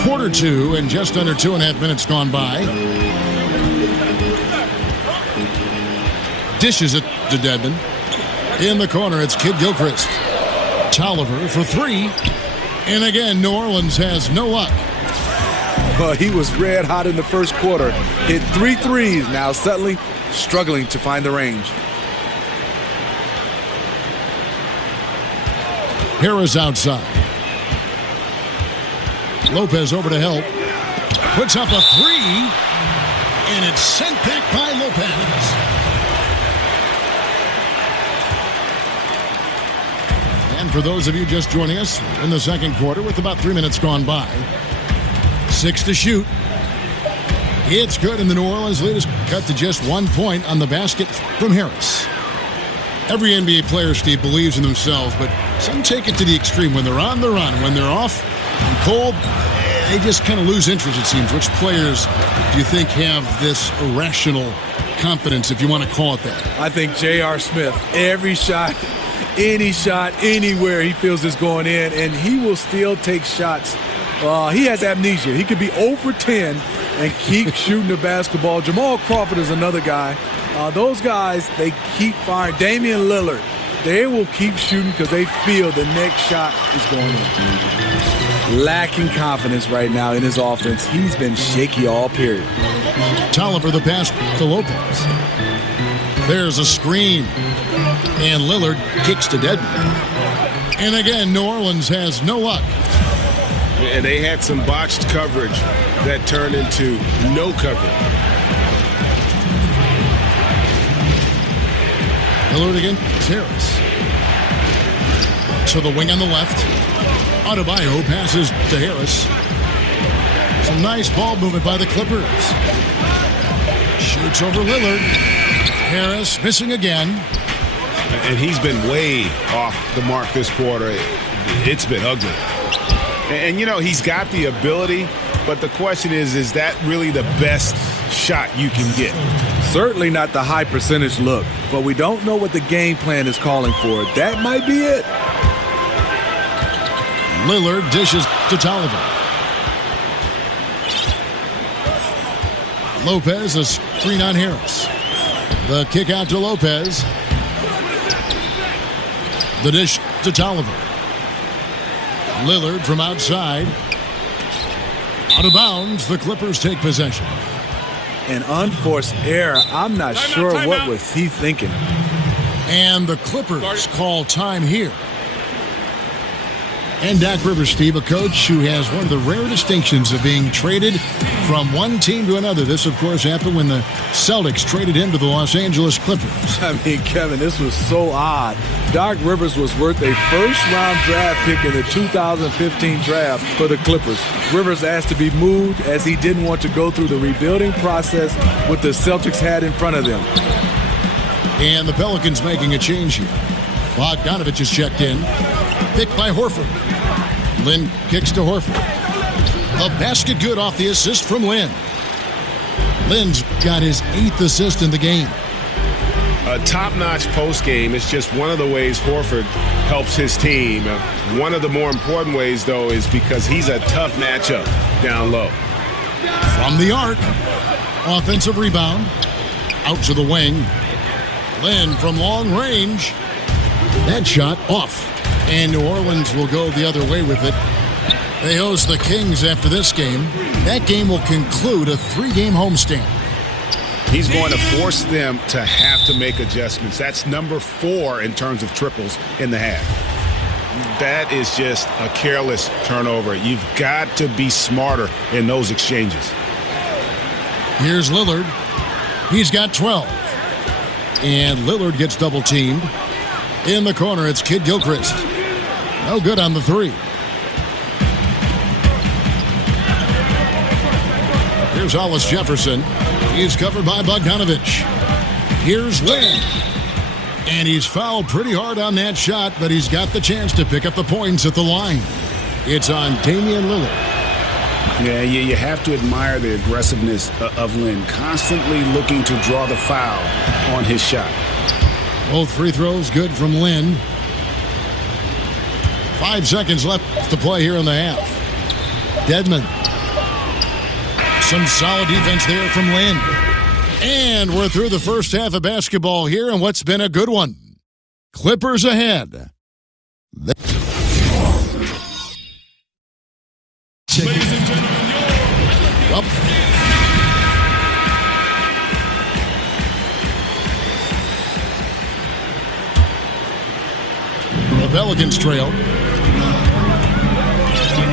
Quarter 2 and just under 2.5 minutes gone by. Dishes it to Dedmon. In the corner, it's Kidd-Gilchrist. Tolliver for 3. And again, New Orleans has no luck. Well, he was red hot in the first quarter. Hit 3 threes. Now suddenly struggling to find the range. Harris outside. Lopez over to help. Puts up a 3. And it's sent back by Lopez. And for those of you just joining us in the second quarter with about 3 minutes gone by. 6 to shoot. It's good, and the New Orleans lead is cut to just 1 point on the basket from Harris. Every NBA player, Steve, believes in themselves, but some take it to the extreme. When they're on the run, when they're off and cold, they just kind of lose interest, it seems. Which players do you think have this irrational confidence, if you want to call it that? I think J.R. Smith, every shot, any shot, anywhere he feels is going in, and he will still take shots. He has amnesia. He could be 0 for 10 and keep shooting the basketball. Jamal Crawford is another guy. Those guys, they keep firing. Damian Lillard, they will keep shooting because they feel the next shot is going in. Lacking confidence right now in his offense. He's been shaky all period. Tolliver the pass to Lopez. There's a screen. And Lillard kicks to Dedmon. And again, New Orleans has no luck. And they had some botched coverage that turned into no coverage. Lillard against Harris. To the wing on the left. Adebayo passes to Harris. Some nice ball movement by the Clippers. Shoots over Lillard. Harris missing again. And he's been way off the mark this quarter. It's been ugly. And, you know, he's got the ability, but the question is that really the best shot you can get? Certainly not the high percentage look, but we don't know what the game plan is calling for. That might be it. Lillard dishes to Tolliver. Lopez, a screen on Harris. The kick out to Lopez. The dish to Tolliver. Lillard from outside. Out of bounds, the Clippers take possession. An unforced error. I'm not sure what was he thinking. And the Clippers call time here. And Doc Rivers, Steve, a coach who has one of the rare distinctions of being traded from one team to another. This, of course, happened when the Celtics traded him to the Los Angeles Clippers. I mean, Kevin, this was so odd. Doc Rivers was worth a first-round draft pick in the 2015 draft for the Clippers. Rivers asked to be moved as he didn't want to go through the rebuilding process what the Celtics had in front of them. And the Pelicans making a change here. Bogdanovich is checked in. Picked by Horford. Lynn kicks to Horford. A basket good off the assist from Lynn. Lynn's got his 8th assist in the game. A top-notch post game is just one of the ways Horford helps his team. One of the more important ways, though, is because he's a tough matchup down low. From the arc. Offensive rebound. Out to the wing. Lynn from long range. That shot off. And New Orleans will go the other way with it. They host the Kings after this game. That game will conclude a 3-game homestand. He's going to force them to have to make adjustments. That's number 4 in terms of triples in the half. That is just a careless turnover. You've got to be smarter in those exchanges. Here's Lillard. He's got 12. And Lillard gets double-teamed. In the corner, it's Kid Gilchrist. No good on the 3. Here's Hollis Jefferson. He's covered by Bogdanovich. Here's Lynn. And he's fouled pretty hard on that shot, but he's got the chance to pick up the points at the line. It's on Damian Lillard. Yeah, you have to admire the aggressiveness of Lynn, constantly looking to draw the foul on his shot. Both free throws good from Lynn. 5 seconds left to play here in the half. Dedmon. Some solid defense there from Lynn. And we're through the first half of basketball here, and what's been a good one. Clippers ahead. Ladies and gentlemen, Up. The Pelicans trail.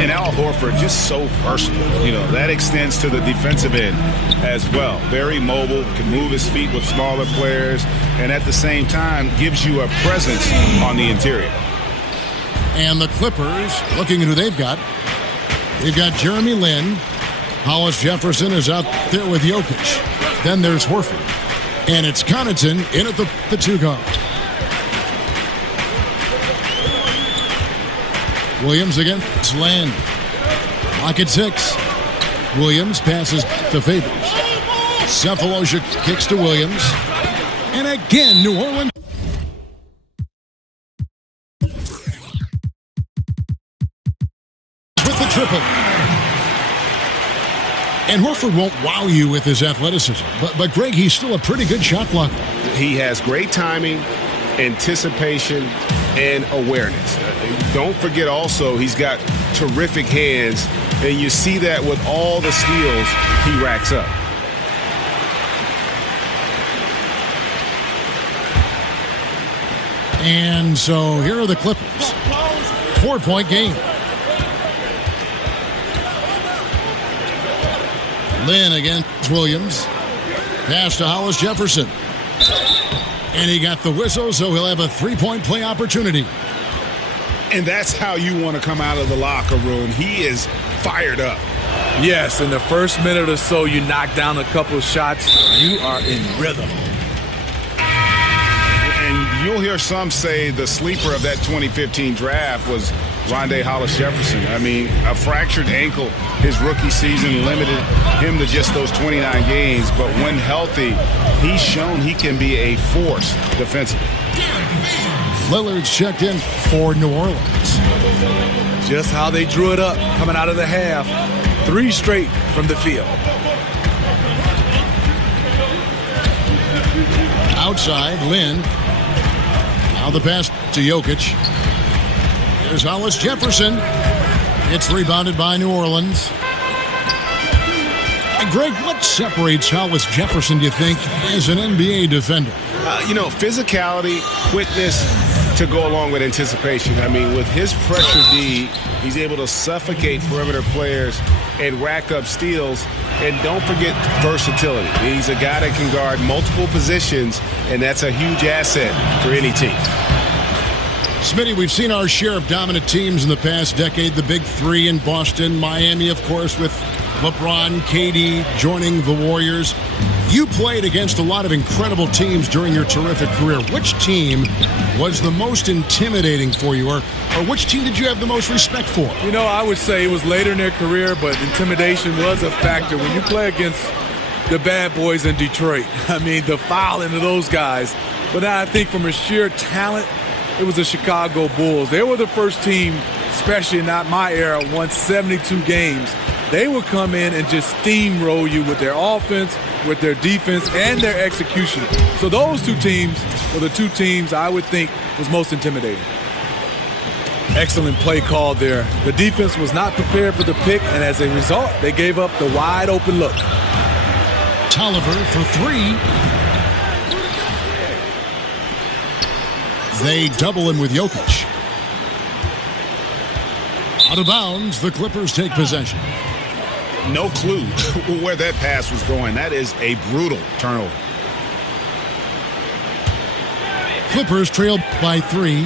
And Al Horford just so versatile. You know, that extends to the defensive end as well. Very mobile, can move his feet with smaller players, and at the same time gives you a presence on the interior. And the Clippers, looking at who they've got. They've got Jeremy Lin. Hollis Jefferson is out there with Jokic. Then there's Horford. And it's Connaughton in at the 2 guard. Williams against Land. Lock at 6. Williams passes to Favors. Cephalosha kicks to Williams. And again, New Orleans. With the triple. And Horford won't wow you with his athleticism. But Greg, he's still a pretty good shot blocker. He has great timing, anticipation, and awareness. Don't forget also he's got terrific hands, and you see that with all the steals he racks up. And so here are the Clippers. 4-point game. Lynn against Williams. Pass to Hollis Jefferson. And he got the whistle, so he'll have a 3-point play opportunity. And that's how you want to come out of the locker room. He is fired up. Yes, in the first minute or so, you knock down a couple of shots. You are in rhythm. And you'll hear some say the sleeper of that 2015 draft was Rondé Hollis Jefferson. I mean, a fractured ankle his rookie season limited him to just those 29 games. But when healthy, he's shown he can be a force defensively. Lillard's checked in for New Orleans. Just how they drew it up coming out of the half. 3 straight from the field. Outside, Lynn. Now the pass to Jokic. There's Hollis Jefferson. It's rebounded by New Orleans. And Greg, what separates Hollis Jefferson, do you think, as an NBA defender? You know, physicality, quickness, to go along with anticipation. I mean, with his pressure D, he's able to suffocate perimeter players and rack up steals. And don't forget versatility. He's a guy that can guard multiple positions, and that's a huge asset for any team. Smitty, we've seen our share of dominant teams in the past decade. The big three in Boston, Miami, of course, with LeBron, KD joining the Warriors. You played against a lot of incredible teams during your terrific career. Which team was the most intimidating for you, or which team did you have the most respect for? You know, I would say it was later in their career, but intimidation was a factor. When you play against the bad boys in Detroit, I mean, the fouling of those guys. But I think from a sheer talent, it was the Chicago Bulls. They were the first team, especially in not my era, won 72 games. They would come in and just steamroll you with their offense, with their defense, and their execution. So those two teams were the two teams I would think was most intimidating. Excellent play call there. The defense was not prepared for the pick, and as a result, they gave up the wide open look. Tolliver for three. They double him with Jokic. Out of bounds, the Clippers take possession. No clue where that pass was going. That is a brutal turnover. Clippers trail by 3.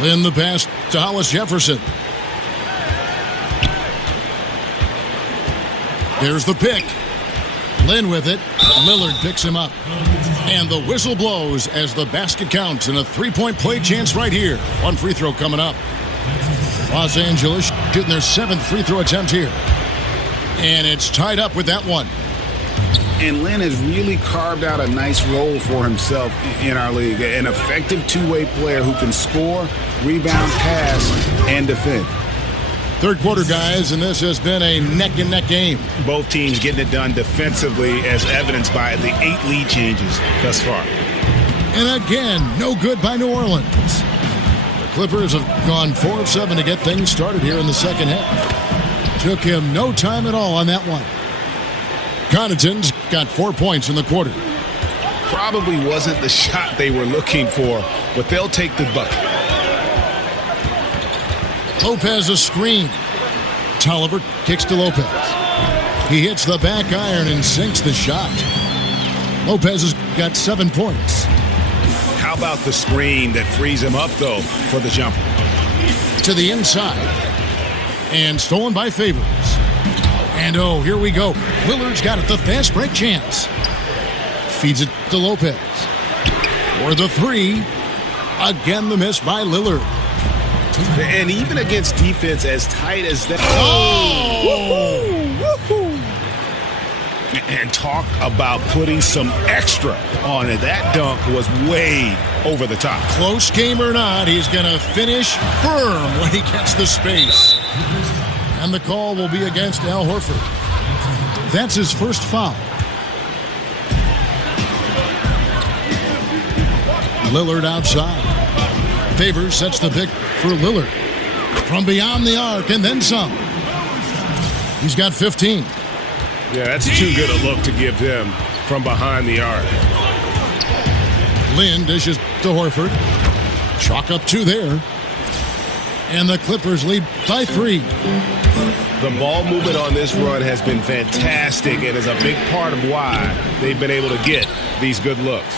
Then the pass to Hollis Jefferson. There's the pick. Lynn with it. Lillard picks him up. And the whistle blows as the basket counts and a three-point play chance right here. One free throw coming up. Los Angeles shooting their 7th free throw attempt here. And it's tied up with that one. And Lynn has really carved out a nice role for himself in our league. An effective two-way player who can score, rebound, pass, and defend. Third quarter, guys, and this has been a neck-and-neck game. Both teams getting it done defensively, as evidenced by the 8 lead changes thus far. And again, no good by New Orleans. The Clippers have gone 4 of 7 to get things started here in the second half. Took him no time at all on that one. Connaughton's got 4 points in the quarter. Probably wasn't the shot they were looking for, but they'll take the bucket. Lopez a screen. Tolliver kicks to Lopez. He hits the back iron and sinks the shot. Lopez has got 7 points. How about the screen that frees him up, though, for the jumper? To the inside. And stolen by Favors. And oh, here we go. Lillard's got it, the fast break chance. Feeds it to Lopez. For the 3. Again, the miss by Lillard. And even against defense as tight as that. Oh! Woo-hoo! And talk about putting some extra on it. That dunk was way over the top. Close game or not, he's going to finish firm when he gets the space. And the call will be against Al Horford. That's his first foul. Lillard outside. Favors sets the pick for Lillard. From beyond the arc and then some. He's got 15. Yeah, that's too good a look to give him from behind the arc. Lynn dishes to Horford. Chalk up 2 there. And the Clippers lead by 3. The ball movement on this run has been fantastic and is a big part of why they've been able to get these good looks.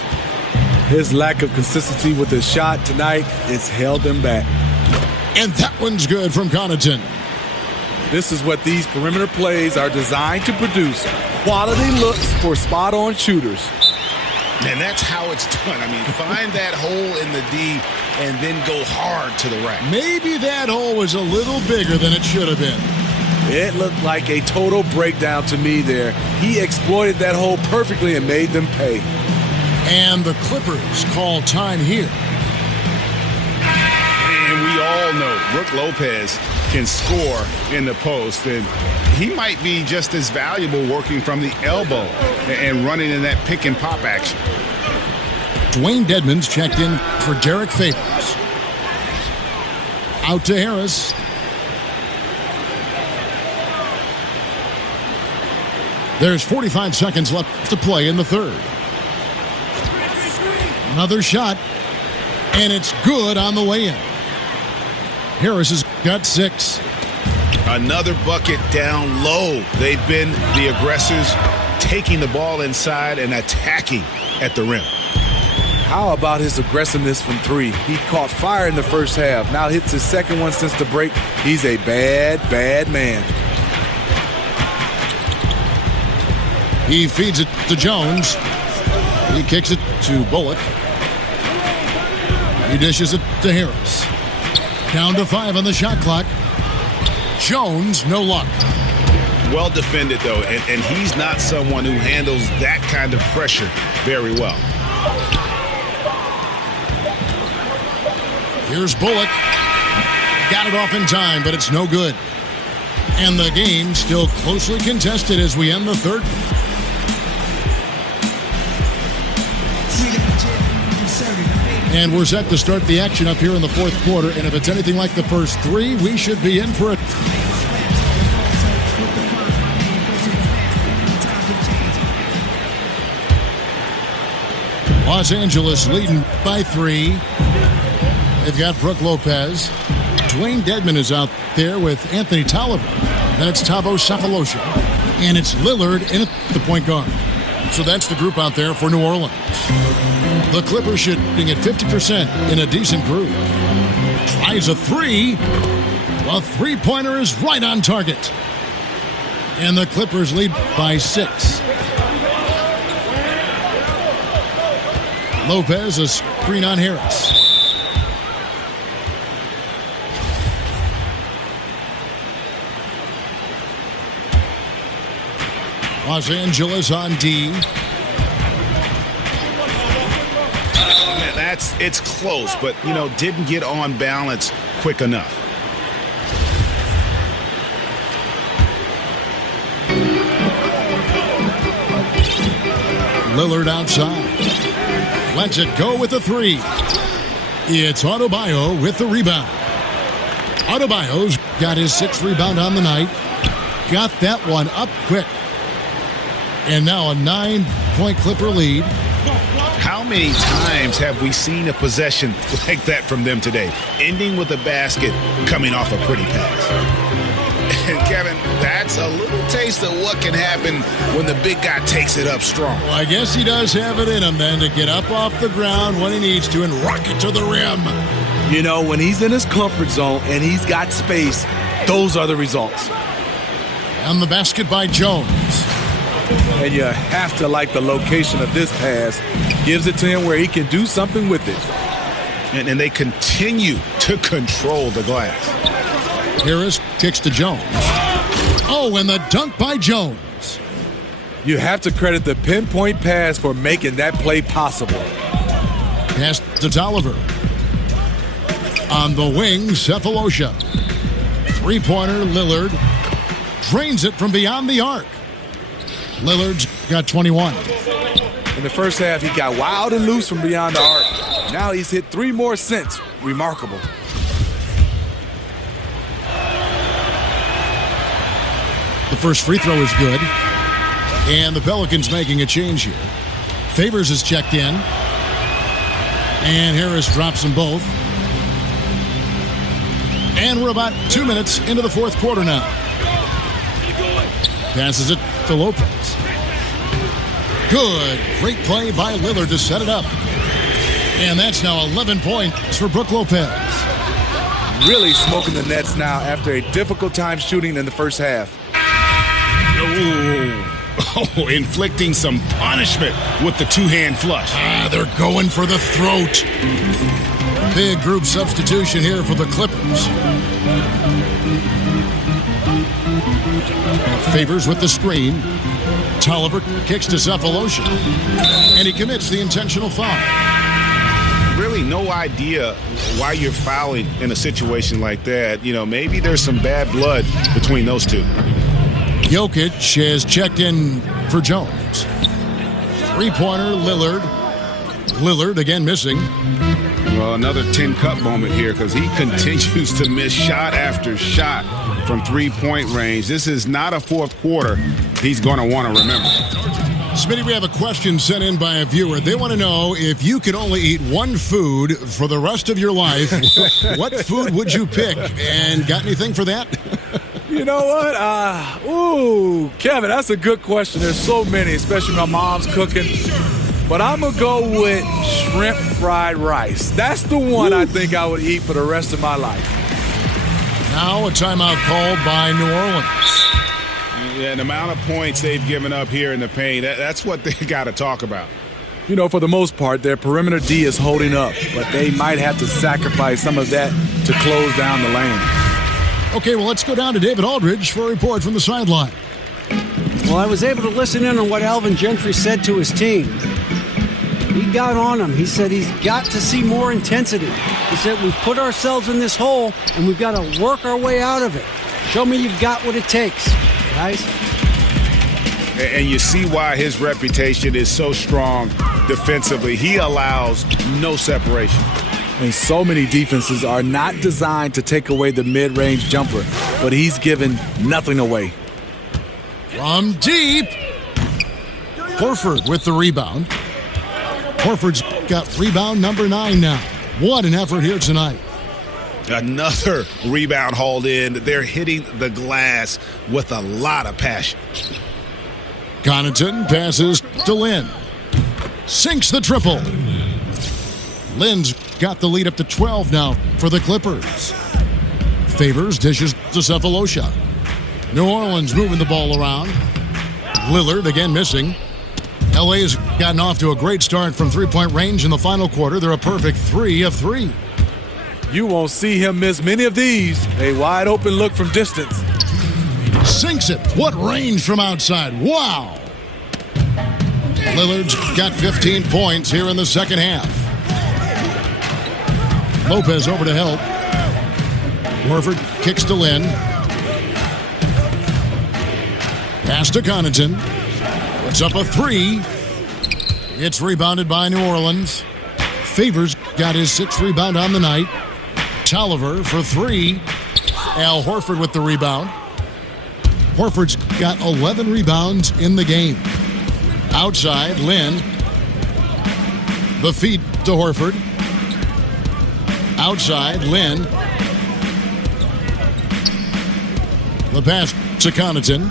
His lack of consistency with his shot tonight has held him back. And that one's good from Connaughton. This is what these perimeter plays are designed to produce. Quality looks for spot-on shooters. And that's how it's done. I mean, find that hole in the D and then go hard to the rack. Maybe that hole was a little bigger than it should have been. It looked like a total breakdown to me there. He exploited that hole perfectly and made them pay. And the Clippers call time here. And we all know Brook Lopez can score in the post, and he might be just as valuable working from the elbow and running in that pick and pop action. Dwayne Dedmon's checked in for Derek Favors. Out to Harris. There's 45 seconds left to play in the third. Another shot, and it's good on the way in. Harris has got 6. Another bucket down low. They've been the aggressors, taking the ball inside and attacking at the rim. How about his aggressiveness from 3? He caught fire in the first half. Now hits his second one since the break. He's a bad, bad man. He feeds it to Jones. He kicks it to Bullock. He dishes it to Harris. Down to 5 on the shot clock. Jones, no luck. Well defended, though, and he's not someone who handles that kind of pressure very well. Here's Bullock. Got it off in time, but it's no good. And the game still closely contested as we end the third. And we're set to start the action up here in the fourth quarter. And if it's anything like the first 3, we should be in for it. Los Angeles leading by 3. They've got Brook Lopez. Dwayne Dedmon is out there with Anthony Tolliver. Then it's Thabo Sefolosha. And it's Lillard in at the point guard. So that's the group out there for New Orleans. The Clippers shooting at 50% in a decent group. Tries a 3. The three-pointer is right on target. And the Clippers lead by 6. Lopez, a screen on Harris. Los Angeles on D. It's close, but, didn't get on balance quick enough. Lillard outside. Lets it go with the 3. It's Adebayo with the rebound. Adebayo's got his 6th rebound on the night. Got that one up quick. And now a 9-point Clipper lead. How many times have we seen a possession like that from them today? Ending with a basket, coming off a pretty pass. And Kevin, that's a little taste of what can happen when the big guy takes it up strong. Well, I guess he does have it in him then to get up off the ground when he needs to and rock it to the rim. When he's in his comfort zone and he's got space, those are the results. And the basket by Jones. And you have to like the location of this pass. Gives it to him where he can do something with it. And they continue to control the glass. Harris kicks to Jones. Oh, and the dunk by Jones. You have to credit the pinpoint pass for making that play possible. Pass to Tolliver. On the wing, Sefolosha. Three-pointer, Lillard. Drains it from beyond the arc. Lillard's got 21. In the first half, he got wild and loose from beyond the arc. Now he's hit 3 more since. Remarkable. The first free throw is good. And the Pelicans making a change here. Favors is checked in. And Harris drops them both. And we're about 2 minutes into the fourth quarter now. Passes it to Lopez. Good. Great play by Lillard to set it up. And that's now 11 points for Brook Lopez. Really smoking the Nets now after a difficult time shooting in the first half. Oh, inflicting some punishment with the two-hand flush. They're going for the throat. Big group substitution here for the Clippers. Favors with the screen. Tolliver kicks to Sefolosha. And he commits the intentional foul. Really no idea why you're fouling in a situation like that. Maybe there's some bad blood between those two. Jokic has checked in for Jones. Three-pointer, Lillard. Lillard again missing. Well, another 10-cup moment here because he continues to miss shot after shot from three-point range. This is not a fourth quarter he's going to want to remember. Smitty, we have a question sent in by a viewer. They want to know if you could only eat one food for the rest of your life, what food would you pick? And got anything for that? You know what? Kevin, that's a good question. There's so many, especially my mom's cooking. But I'm going to go with shrimp fried rice. That's the one I think I would eat for the rest of my life. Now a timeout called by New Orleans. Yeah, and the amount of points they've given up here in the paint, that's what they got to talk about. You know, for the most part, their perimeter D is holding up, but they might have to sacrifice some of that to close down the lane. Okay, well, let's go down to David Aldridge for a report from the sideline. Well, I was able to listen in on what Alvin Gentry said to his team. He got on him. He said he's got to see more intensity. He said we've put ourselves in this hole, and we've got to work our way out of it. Show me you've got what it takes, guys. And you see why his reputation is so strong defensively. He allows no separation. And so many defenses are not designed to take away the mid-range jumper, but he's given nothing away. From deep, Horford with the rebound. Horford's got rebound number 9 now. What an effort here tonight. Another rebound hauled in. They're hitting the glass with a lot of passion. Connaughton passes to Lynn. Sinks the triple. Lynn's got the lead up to 12 now for the Clippers. Favors dishes to Cephalosha. New Orleans moving the ball around. Lillard again missing. LA's gotten off to a great start from three-point range in the final quarter. They're a perfect 3 of 3. You won't see him miss many of these. A wide open look from distance. Sinks it. What range from outside. Wow. Lillard's got 15 points here in the second half. Lopez over to help. Horford kicks to Lynn. Pass to Connaughton. Puts up a 3. It's rebounded by New Orleans. Favors got his 6th rebound on the night. Tolliver for 3. Al Horford with the rebound. Horford's got 11 rebounds in the game. Outside, Lynn. The feed to Horford. Outside, Lynn. The pass to Connaughton.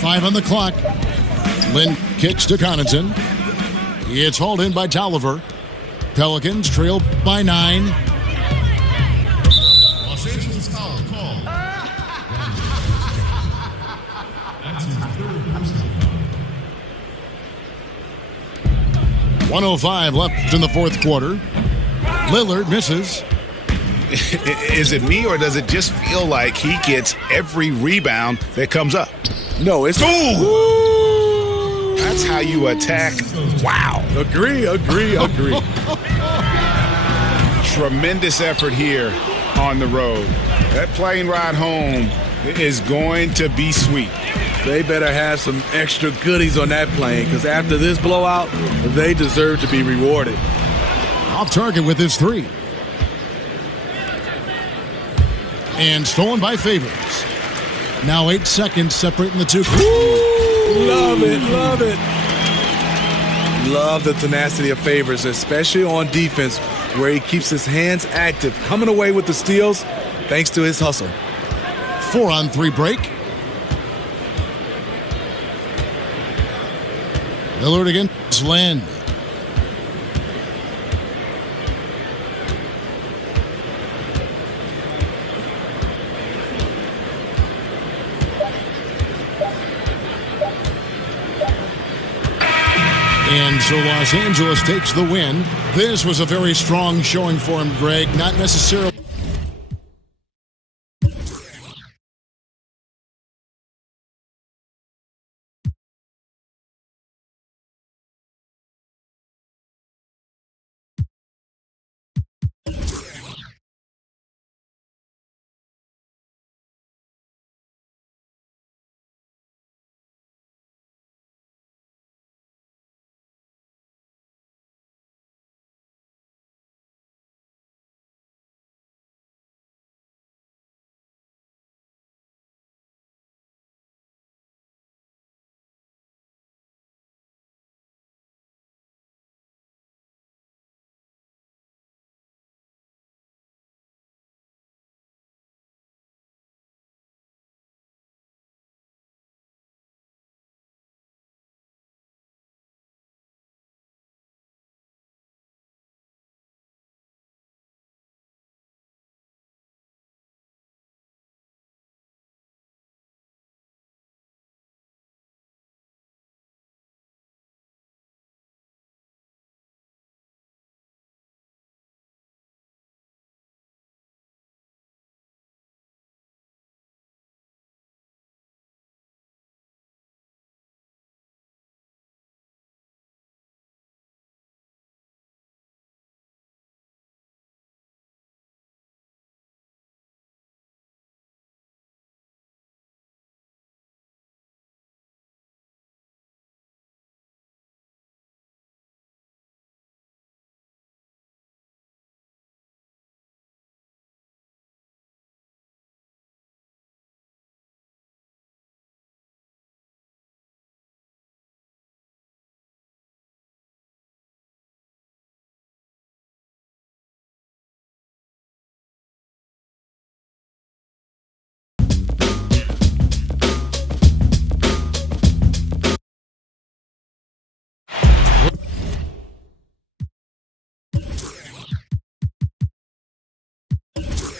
5 on the clock. Lynn kicks to Connaughton. It's hauled in by Tolliver. Pelicans trail by 9. Los Angeles foul call. That's his 3rd personal foul. 1:05 left in the fourth quarter. Lillard misses. Is it me, or does it just feel like he gets every rebound that comes up? No, it's... Ooh! That's how you attack. Wow. Agree. Tremendous effort here on the road. That plane ride home is going to be sweet. They better have some extra goodies on that plane, because after this blowout, they deserve to be rewarded. Off target with his 3. And stolen by Favors. Now 8 seconds separating the two. Love it. Love the tenacity of Favors, especially on defense, where he keeps his hands active, coming away with the steals thanks to his hustle. 4-on-3 break. Lillard against Lynn. And so Los Angeles takes the win. This was a very strong showing for him, Greg. Not necessarily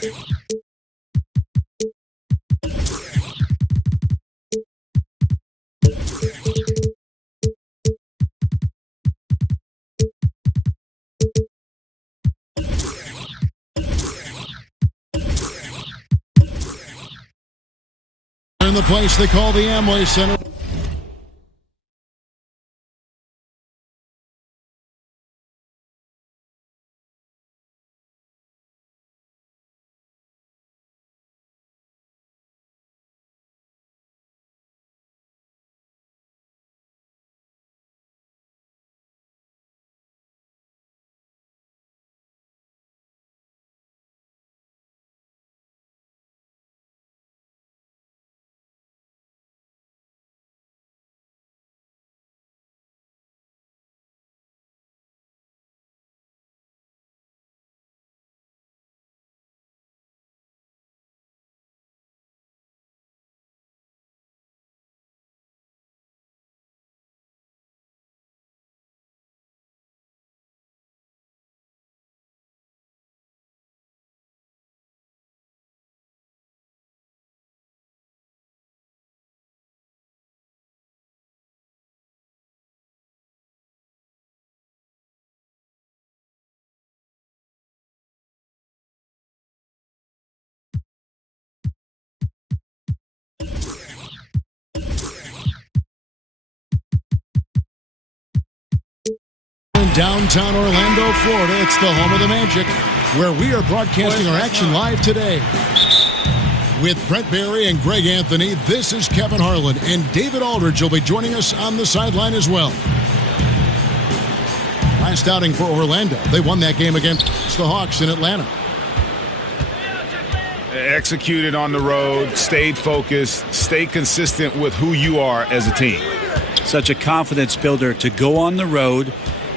In the place they call the Amway Center. Downtown Orlando, Florida. It's the home of the Magic, where we are broadcasting our action live today. With Brent Barry and Greg Anthony, this is Kevin Harlan, and David Aldridge will be joining us on the sideline as well. Last outing for Orlando. They won that game against the Hawks in Atlanta. Executed on the road, stayed focused, stay consistent with who you are as a team. Such a confidence builder to go on the road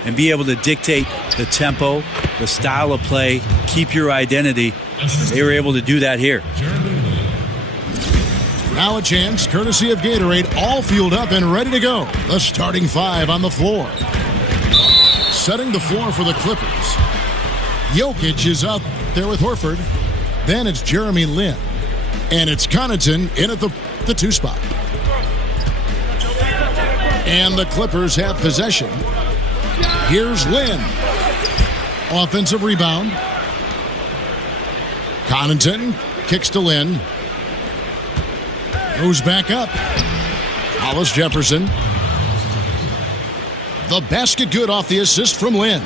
and be able to dictate the tempo, the style of play, keep your identity. They were able to do that here. Now a chance, courtesy of Gatorade, all fueled up and ready to go. The starting five on the floor. Setting the floor for the Clippers. Jokic is out there with Horford. Then it's Jeremy Lin. And it's Connaughton in at the two spot. And the Clippers have possession. Here's Lin. Offensive rebound. Connaughton kicks to Lin. Goes back up. Hollis Jefferson. The basket good off the assist from Lin.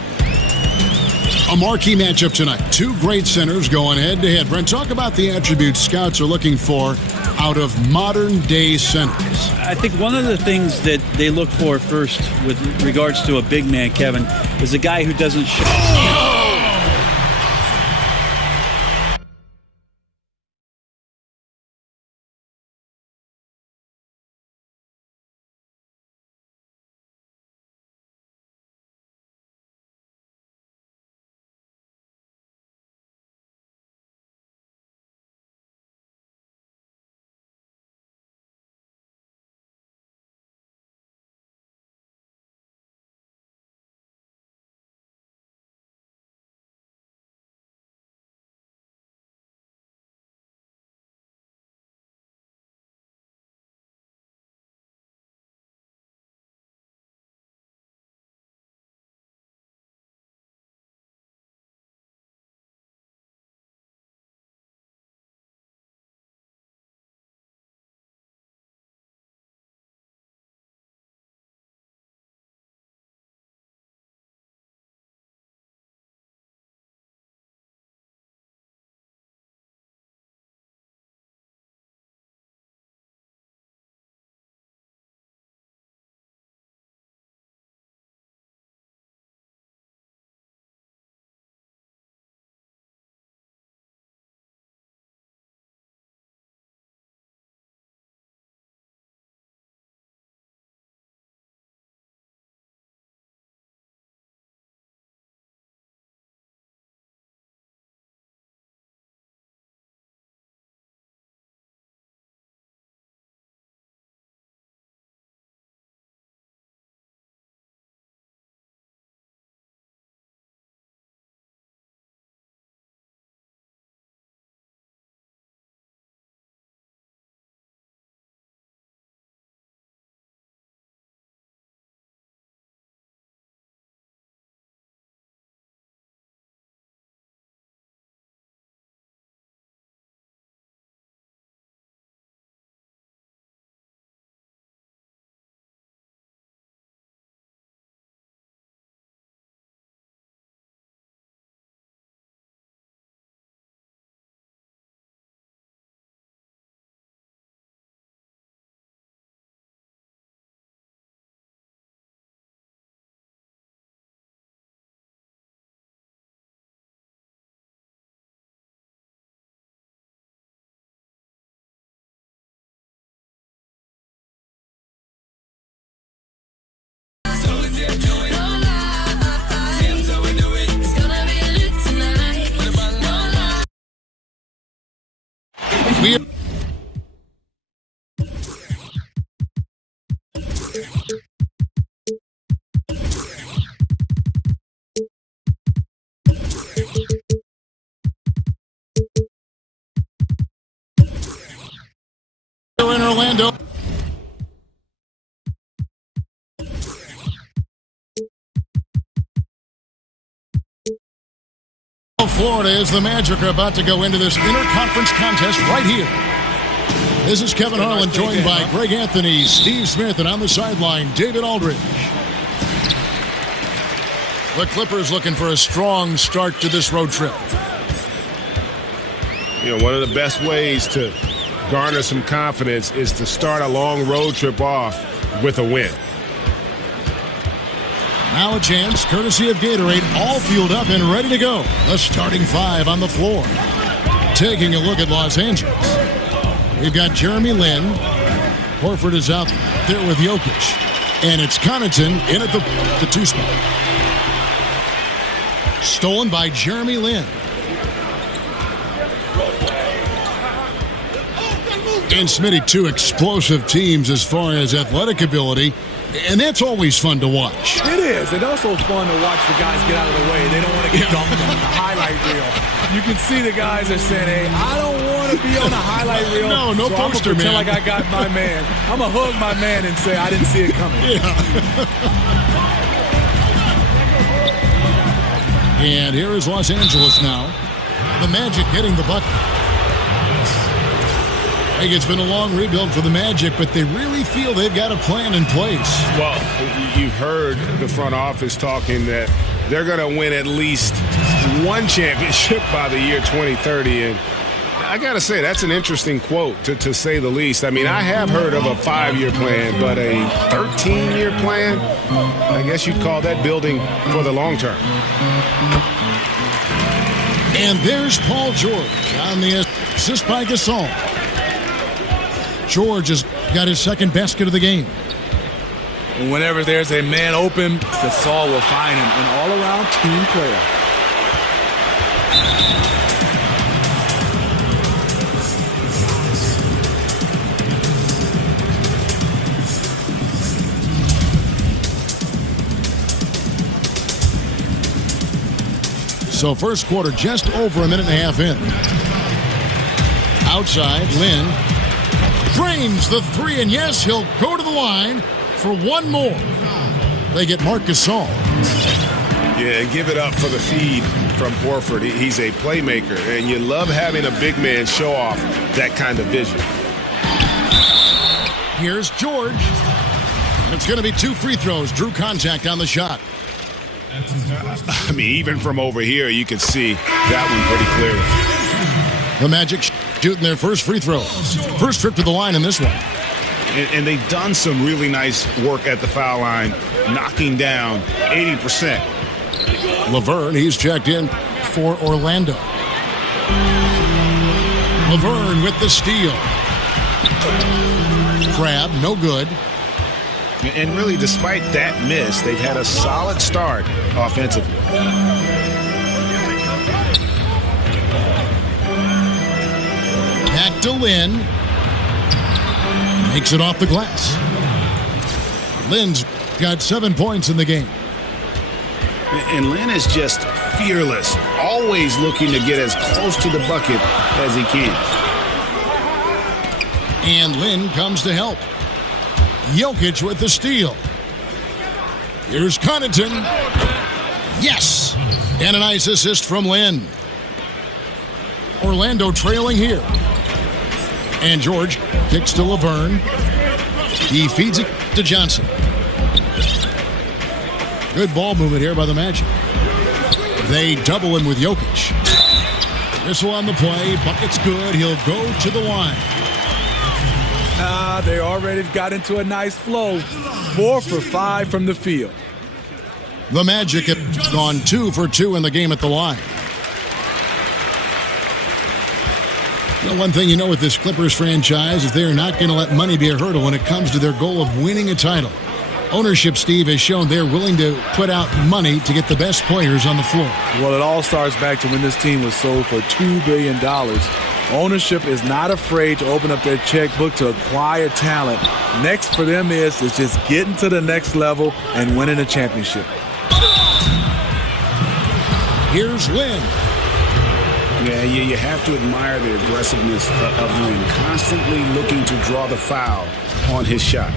A marquee matchup tonight. Two great centers going head-to-head. Brent, talk about the attributes scouts are looking for out of modern-day centers. I think one of the things that they look for first with regards to a big man, Kevin, is a guy who doesn't show. We are in Orlando. Florida is the Magic are about to go into this interconference contest right here. This is Kevin Harlan joined by Greg Anthony, Steve Smith, and on the sideline, David Aldridge. The Clippers looking for a strong start to this road trip. You know, one of the best ways to garner some confidence is to start a long road trip off with a win. Now a chance, courtesy of Gatorade, all fueled up and ready to go. The starting five on the floor. Taking a look at Los Angeles. We've got Jeremy Lin. Horford is out there with Jokic. And it's Connaughton in at the two spot. Stolen by Jeremy Lin. And Smitty, two explosive teams as far as athletic ability. And that's always fun to watch. It is. It's also fun to watch the guys get out of the way. They don't want to get dunked on the highlight reel. You can see the guys are saying, hey, I don't want to be on the highlight reel. No so poster, I'm man. like I got my man. I'm going to hug my man and say I didn't see it coming. Yeah. And here is Los Angeles now. The Magic getting the bucket. I think it's been a long rebuild for the Magic, but they really feel they've got a plan in place. Well, you've heard the front office talking that they're going to win at least one championship by the year 2030. And I got to say, that's an interesting quote, to say the least. I mean, I have heard of a 5-year plan, but a 13-year plan, I guess you'd call that building for the long term. And there's Paul George on the assist by Gasol. George has got his second basket of the game. And whenever there's a man open, Gasol will find him. An all-around team player. So first quarter just over a minute and a half in. Outside, Lin drains the three, and yes, he'll go to the line for one more. They get Marc Gasol. Yeah, give it up for the feed from Horford. He's a playmaker, and you love having a big man show off that kind of vision. Here's George. And it's going to be 2 free throws. Drew contact on the shot. I mean, even from over here, you can see that one pretty clearly. The Magic shooting their first free throw. First trip to the line in this one. And they've done some really nice work at the foul line, knocking down 80%. Laverne, he's checked in for Orlando. Laverne with the steal. Crab, no good. And really, despite that miss, they've had a solid start offensively. Back to Lin. Makes it off the glass. Lin's got 7 points in the game. And Lin is just fearless, always looking to get as close to the bucket as he can. And Lin comes to help. Jokic with the steal. Here's Connaughton. Yes! And a nice assist from Lin. Orlando trailing here. And George kicks to Laverne. He feeds it to Johnson. Good ball movement here by the Magic. They double him with Jokic. Whistle on the play. Bucket's good. He'll go to the line. They already got into a nice flow. 4 for 5 from the field. The Magic have gone 2 for 2 in the game at the line. You know, one thing you know with this Clippers franchise is they're not going to let money be a hurdle when it comes to their goal of winning a title. Ownership, Steve, has shown they're willing to put out money to get the best players on the floor. Well, it all starts back to when this team was sold for $2 billion. Ownership is not afraid to open up their checkbook to acquire talent. Next for them is just getting to the next level and winning a championship. Here's Lynn. Yeah, you have to admire the aggressiveness of Lynn, constantly looking to draw the foul on his shot.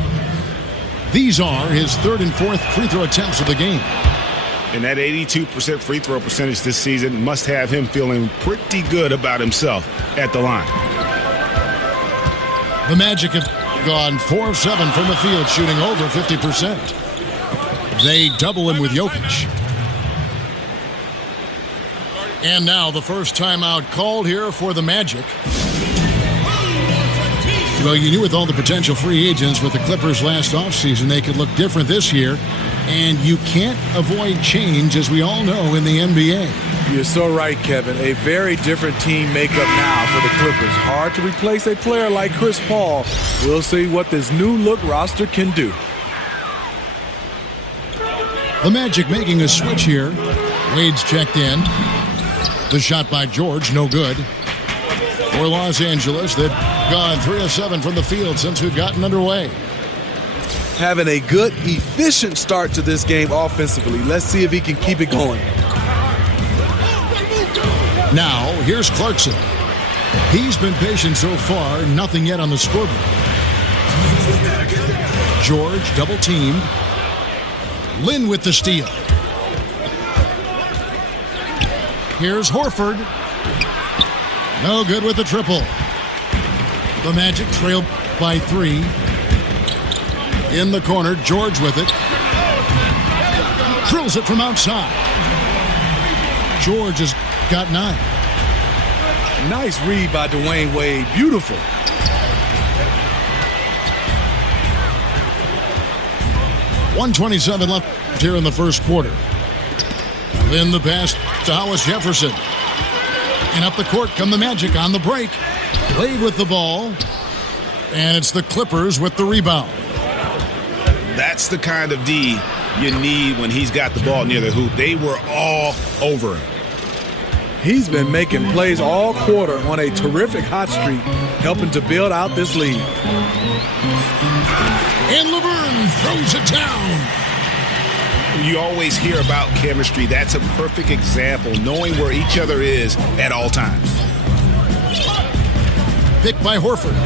These are his third and fourth free throw attempts of the game. And that 82% free throw percentage this season must have him feeling pretty good about himself at the line. The Magic have gone 4 of 7 from the field, shooting over 50%. They double him with Jokic. And now the first timeout called here for the Magic. Well, you knew with all the potential free agents with the Clippers last offseason, they could look different this year. And you can't avoid change, as we all know, in the NBA. You're so right, Kevin. A very different team makeup now for the Clippers. Hard to replace a player like Chris Paul. We'll see what this new look roster can do. The Magic making a switch here. Wade's checked in. The shot by George, no good. For Los Angeles, they've gone 3 of 7 from the field since we've gotten underway. Having a good, efficient start to this game offensively. Let's see if he can keep it going. Now, here's Clarkson. He's been patient so far, nothing yet on the scoreboard. George double-teamed. Lynn with the steal. Here's Horford. No good with the triple. The Magic trail by 3. In the corner, George with it. Drills it from outside. George has got 9. Nice read by Dwayne Wade. Beautiful. .127 left here in the first quarter. Then the pass to Hollis Jefferson. And up the court come the Magic on the break. Wade with the ball. And it's the Clippers with the rebound. That's the kind of D you need when he's got the ball near the hoop. They were all over him. He's been making plays all quarter on a terrific hot streak, helping to build out this lead. And Laverne throws it down. You always hear about chemistry. That's a perfect example, knowing where each other is at all times. Picked by Horford.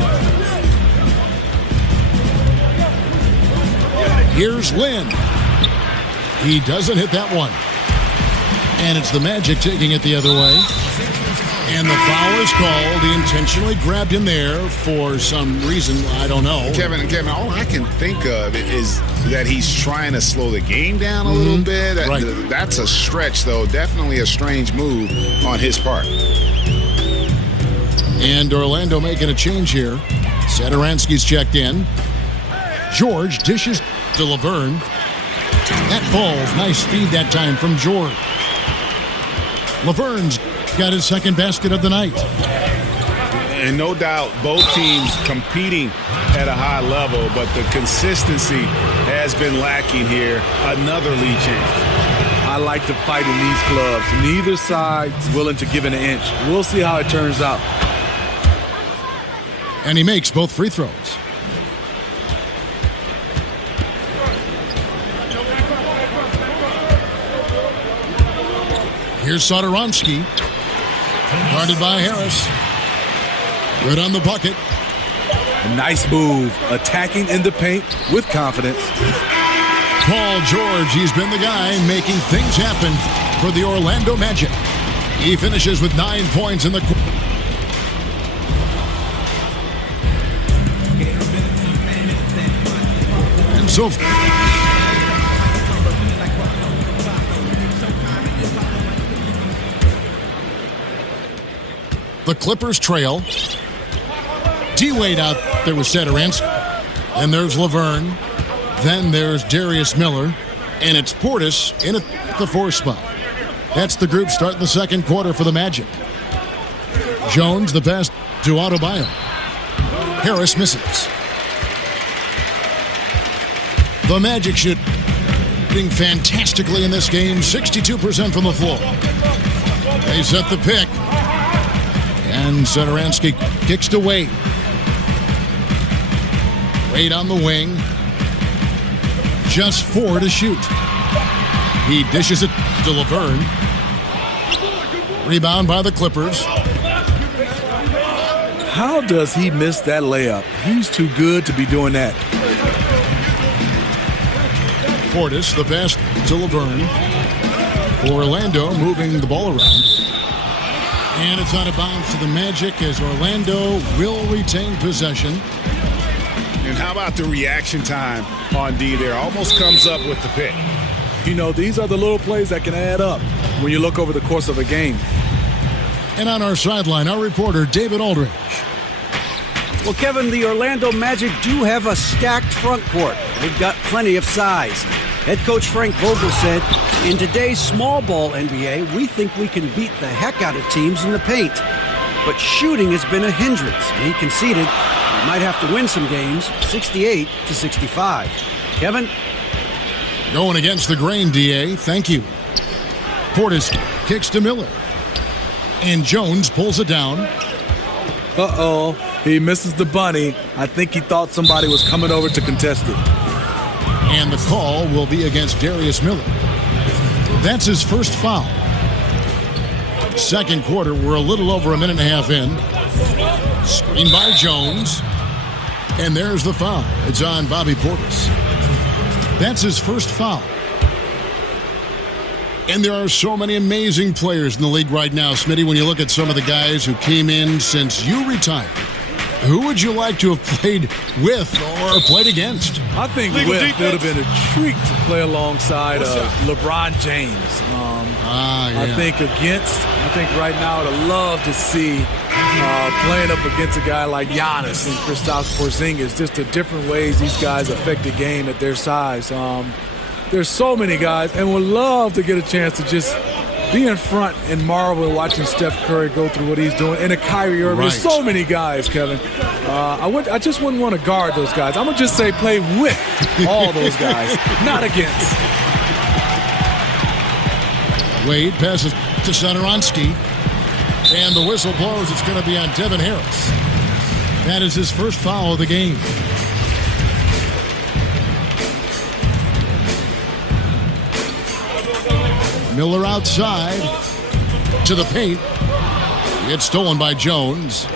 Here's Lynn. He doesn't hit that one. And it's the Magic taking it the other way. And the foul is called. He intentionally grabbed him there for some reason. I don't know. Kevin, all I can think of is that he's trying to slow the game down a little bit. Right. That's a stretch, though. Definitely a strange move on his part. And Orlando making a change here. Satoransky's checked in. George dishes to Laverne. That ball's nice speed that time from George. Laverne's got his second basket of the night. And no doubt both teams competing at a high level, but the consistency has been lacking here. Another lead change. I like to fight in these clubs. Neither side's willing to give an inch. We'll see how it turns out. And he makes both free throws. Here's Satoransky. Guarded by Harris. Good on the bucket. A nice move. Attacking in the paint with confidence. Paul George, he's been the guy making things happen for the Orlando Magic. He finishes with 9 points in the quarter. And so the Clippers trail. D-Wade out there with Satoransky. And there's Laverne. Then there's Darius Miller. And it's Portis in at the 4 spot. That's the group starting the second quarter for the Magic. Jones, the pass to Adebayo. Harris misses. The Magic shooting fantastically in this game. 62% from the floor. They set the pick. And Satoransky kicks to Wade. Wade on the wing. Just 4 to shoot. He dishes it to Laverne. Rebound by the Clippers. How does he miss that layup? He's too good to be doing that. Portis, the pass to Laverne. Orlando moving the ball around. And it's out of bounds to the Magic as Orlando will retain possession. And how about the reaction time on D there? Almost comes up with the pick. You know, these are the little plays that can add up when you look over the course of a game. And on our sideline, our reporter, David Aldridge. Well, Kevin, the Orlando Magic do have a stacked front court. They've got plenty of size. Head coach Frank Vogel said, in today's small ball NBA, we think we can beat the heck out of teams in the paint. But shooting has been a hindrance, and he conceded we might have to win some games, 68-65. Kevin? Going against the grain, DA. Thank you. Portis kicks to Miller. And Jones pulls it down. Uh-oh. He misses the bunny. I think he thought somebody was coming over to contest it. And the call will be against Darius Miller. That's his first foul. Second quarter, we're a little over a minute and a half in. Screen by Jones. And there's the foul. It's on Bobby Portis. That's his first foul. And there are so many amazing players in the league right now, Smitty, when you look at some of the guys who came in since you retired. Who would you like to have played with or played against? I think with would have been a treat to play alongside LeBron James. I think right now I'd love to see playing up against a guy like Giannis and Kristaps Porzingis. Just the different ways these guys affect the game at their size. There's so many guys, and would love to get a chance to just be in front and marvel watching Steph Curry go through what he's doing, and a Kyrie Irving. Right. There's so many guys, Kevin. I just wouldn't want to guard those guys. I'm going to just say play with all those guys, not against. Wade passes to Satoransky, and the whistle blows. It's going to be on Devin Harris. That is his first foul of the game. Miller outside to the paint. It's stolen by Jones.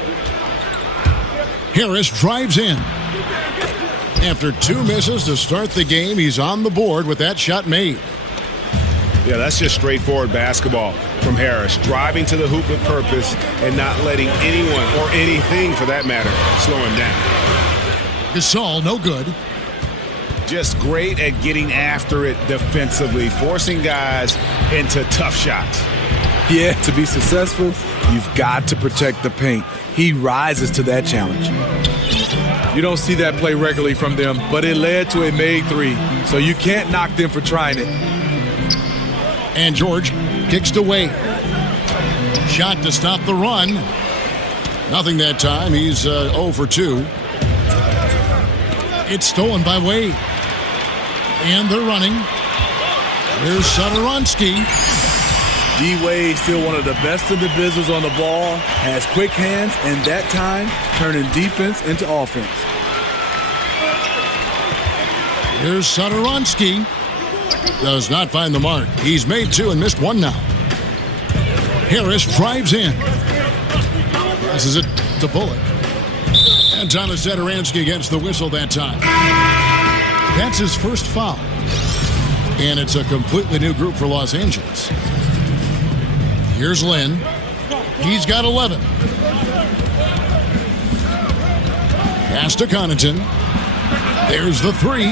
Harris drives in. After 2 misses to start the game, he's on the board with that shot made. Yeah, that's just straightforward basketball from Harris. Driving to the hoop with purpose and not letting anyone, or anything for that matter, slow him down. Gasol, no good. Just great at getting after it defensively, forcing guys into tough shots. Yeah, to be successful, you've got to protect the paint. He rises to that challenge. You don't see that play regularly from them, but it led to a made three, so you can't knock them for trying it. And George kicks to Wade. Shot to stop the run. Nothing that time. He's 0 for 2. It's stolen by Wade. And they're running. Here's Satoransky. D-Wade, still one of the best in the business on the ball, has quick hands, and that time turning defense into offense. Here's Satoransky. Does not find the mark. He's made 2 and missed 1 now. Harris drives in. Passes it to Bullock. And Thomas Satoransky against the whistle that time. That's his first foul. And it's a completely new group for Los Angeles. Here's Lynn. He's got 11. Pass to Connaughton. There's the 3.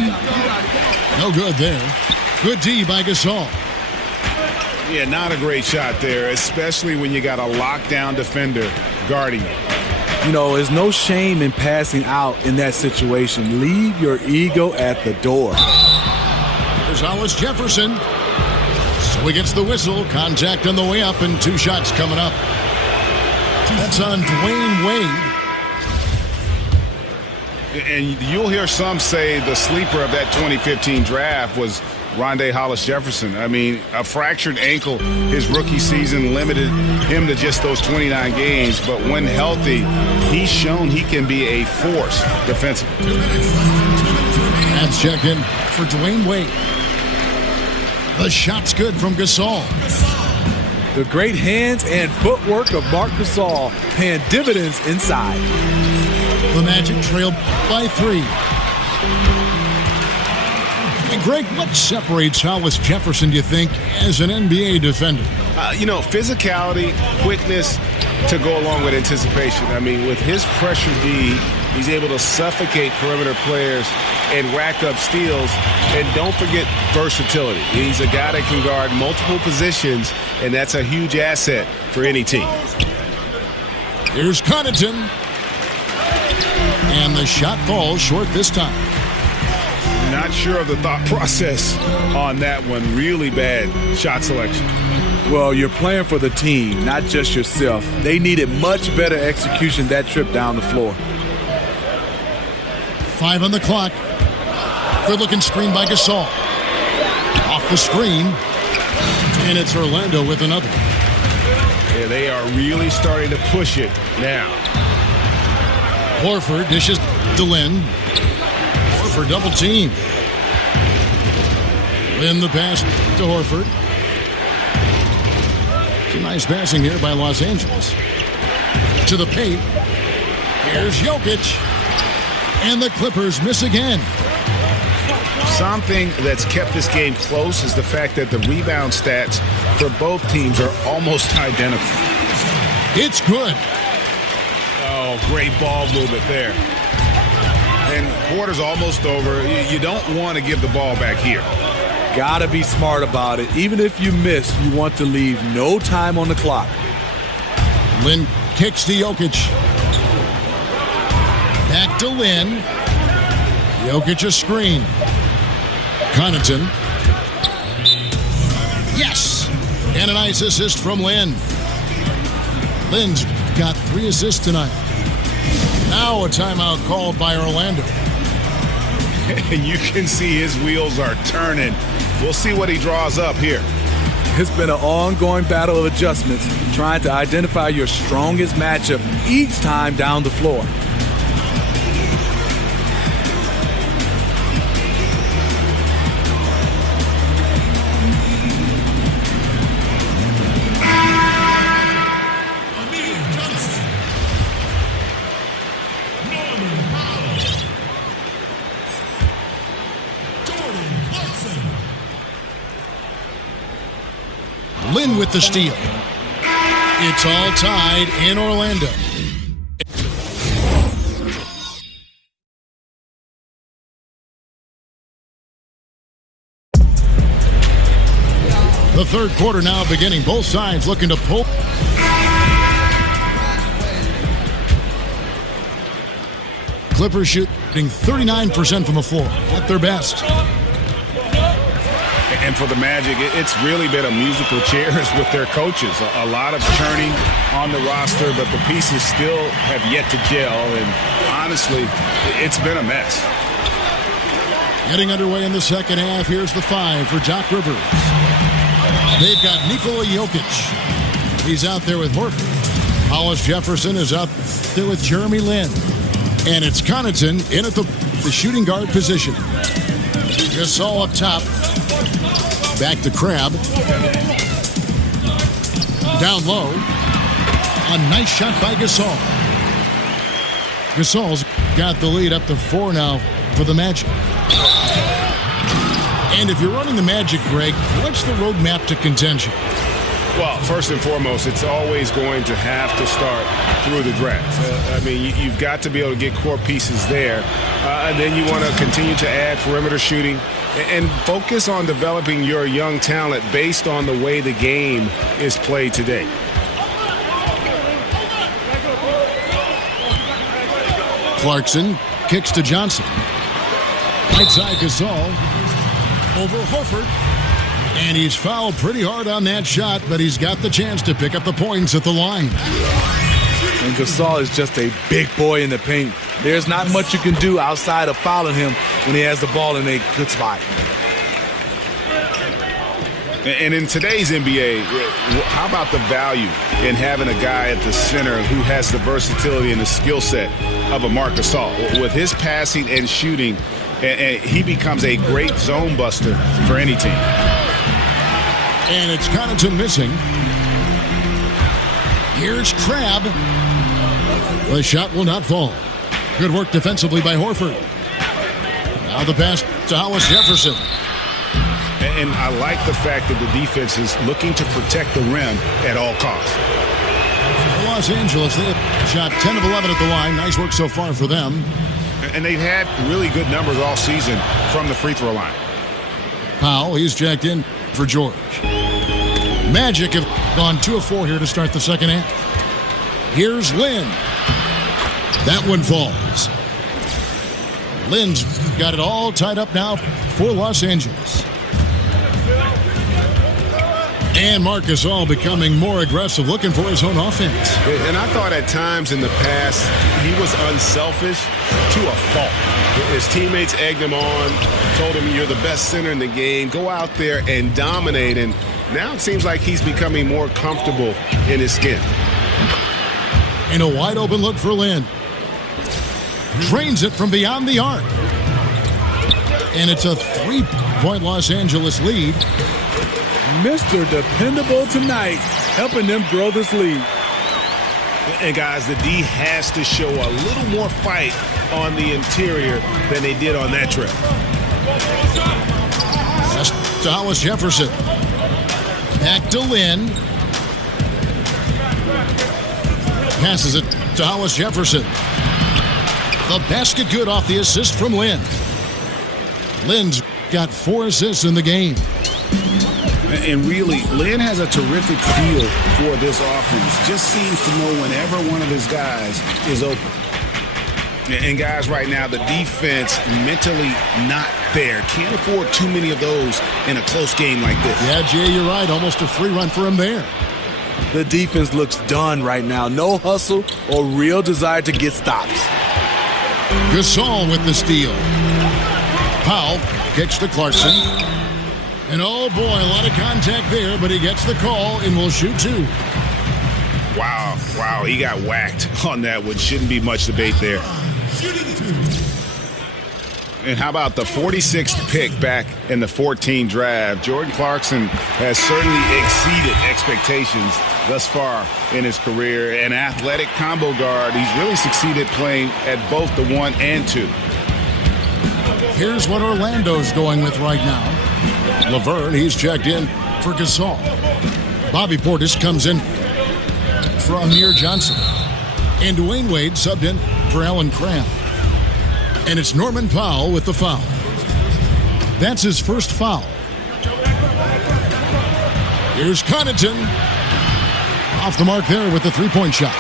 No good there. Good D by Gasol. Yeah, not a great shot there, especially when you got a lockdown defender guarding you. You know, there's no shame in passing out in that situation. Leave your ego at the door. There's Hollis Jefferson. So he gets the whistle. Contact on the way up, and 2 shots coming up. That's on Dwayne Wade. And you'll hear some say the sleeper of that 2015 draft was Rondé Hollis-Jefferson. I mean, a fractured ankle his rookie season limited him to just those 29 games. But when healthy, he's shown he can be a force defensively. That's check in for Dwayne Wade. The shot's good from Gasol. The great hands and footwork of Marc Gasol paying dividends inside. The Magic trailed by 3. And Greg, what separates Hollis-Jefferson, do you think, as an NBA defender? Physicality, quickness to go along with anticipation. I mean, with his pressure D, he's able to suffocate perimeter players and rack up steals. And don't forget versatility. He's a guy that can guard multiple positions, and that's a huge asset for any team. Here's Connaughton. And the shot falls short this time. Not sure of the thought process on that one. Really bad shot selection. Well, you're playing for the team, not just yourself. They needed much better execution that trip down the floor. 5 on the clock. Good-looking screen by Gasol. Off the screen. And it's Orlando with another. Yeah, they are really starting to push it now. Horford dishes to Lynn. Horford double team. Lynn the pass to Horford. Some nice passing here by Los Angeles. To the paint. Here's Jokic. And the Clippers miss again. Something that's kept this game close is the fact that the rebound stats for both teams are almost identical. It's good. Oh, great ball movement there. And quarter's almost over. You don't want to give the ball back here. Gotta be smart about it. Even if you miss, you want to leave no time on the clock. Lynn kicks to Jokic. Back to Lynn. Jokic a screen. Connaughton. Yes! And a nice assist from Lynn. Lynn's got 3 assists tonight. Now a timeout called by Orlando. And you can see his wheels are turning. We'll see what he draws up here. It's been an ongoing battle of adjustments, trying to identify your strongest matchup each time down the floor. Lynn with the steal. It's all tied in Orlando. The third quarter now beginning. Both sides looking to pull. Clippers shooting 39% from the floor at their best. And for the Magic, it's really been a musical chairs with their coaches. A lot of churning on the roster, but the pieces still have yet to gel. And honestly, it's been a mess. Getting underway in the second half. Here's the 5 for Doc Rivers. They've got Nikola Jokic. He's out there with Horford. Hollis-Jefferson is out there with Jeremy Lin. And it's Connaughton in at the shooting guard position. Gasol up top. Back to Crabbe. Down low. A nice shot by Gasol. Gasol's got the lead up to 4 now for the Magic. And if you're running the Magic, Greg, what's the roadmap to contention? Well, first and foremost, it's always going to have to start through the draft. You've got to be able to get core pieces there. And then you want to continue to add perimeter shooting and focus on developing your young talent based on the way the game is played today. Clarkson kicks to Johnson. Right side Gasol. Over Horford. And he's fouled pretty hard on that shot, but he's got the chance to pick up the points at the line. And Gasol is just a big boy in the paint. There's not much you can do outside of fouling him when he has the ball in a good spot. And in today's NBA, how about the value in having a guy at the center who has the versatility and the skill set of a Marc Gasol? With his passing and shooting, and he becomes a great zone buster for any team. And it's Connaughton missing. Here's Crabbe. The shot will not fall. Good work defensively by Horford. Now the pass to Hollis Jefferson. And I like the fact that the defense is looking to protect the rim at all costs. Los Angeles, they have shot 10 of 11 at the line. Nice work so far for them. And they've had really good numbers all season from the free throw line. Powell, he's jacked in for George. Magic have gone 2 of 4 here to start the second half. Here's Lynn. That one falls. Lynn's got it all tied up now for Los Angeles. And Marc Gasol becoming more aggressive, looking for his own offense. And I thought at times in the past he was unselfish to a fault. His teammates egged him on, told him, you're the best center in the game. Go out there and dominate. And now it seems like he's becoming more comfortable in his skin. And a wide open look for Lynn. Drains it from beyond the arc. And it's a 3-point Los Angeles lead. Mr. Dependable tonight, helping them grow this lead. And guys, the D has to show a little more fight on the interior than they did on that trip. That's to Hollis Jefferson. Back to Lynn. Passes it to Hollis Jefferson. The basket good off the assist from Lynn. Lynn's got 4 assists in the game. And really, Lynn has a terrific feel for this offense. Just seems to know whenever one of his guys is open. And guys, right now, the defense mentally not there. Can't afford too many of those in a close game like this. Yeah, Jay, you're right. Almost a free run for him there. The defense looks done right now. No hustle or real desire to get stops. Gasol with the steal. Powell kicks to Clarkson. And oh boy, a lot of contact there, but he gets the call and will shoot 2. Wow, he got whacked on that one. Shouldn't be much debate there. And how about the 46th pick back in the 14 draft? Jordan Clarkson has certainly exceeded expectations thus far in his career. An athletic combo guard, he's really succeeded playing at both the 1 and 2. Here's what Orlando's going with right now. Laverne, he's checked in for Gasol. Bobby Portis comes in for Amir Johnson. And Dwayne Wade subbed in for Alan Crabb. And it's Norman Powell with the foul. That's his first foul. Here's Connaughton. Off the mark there with the 3-point shot.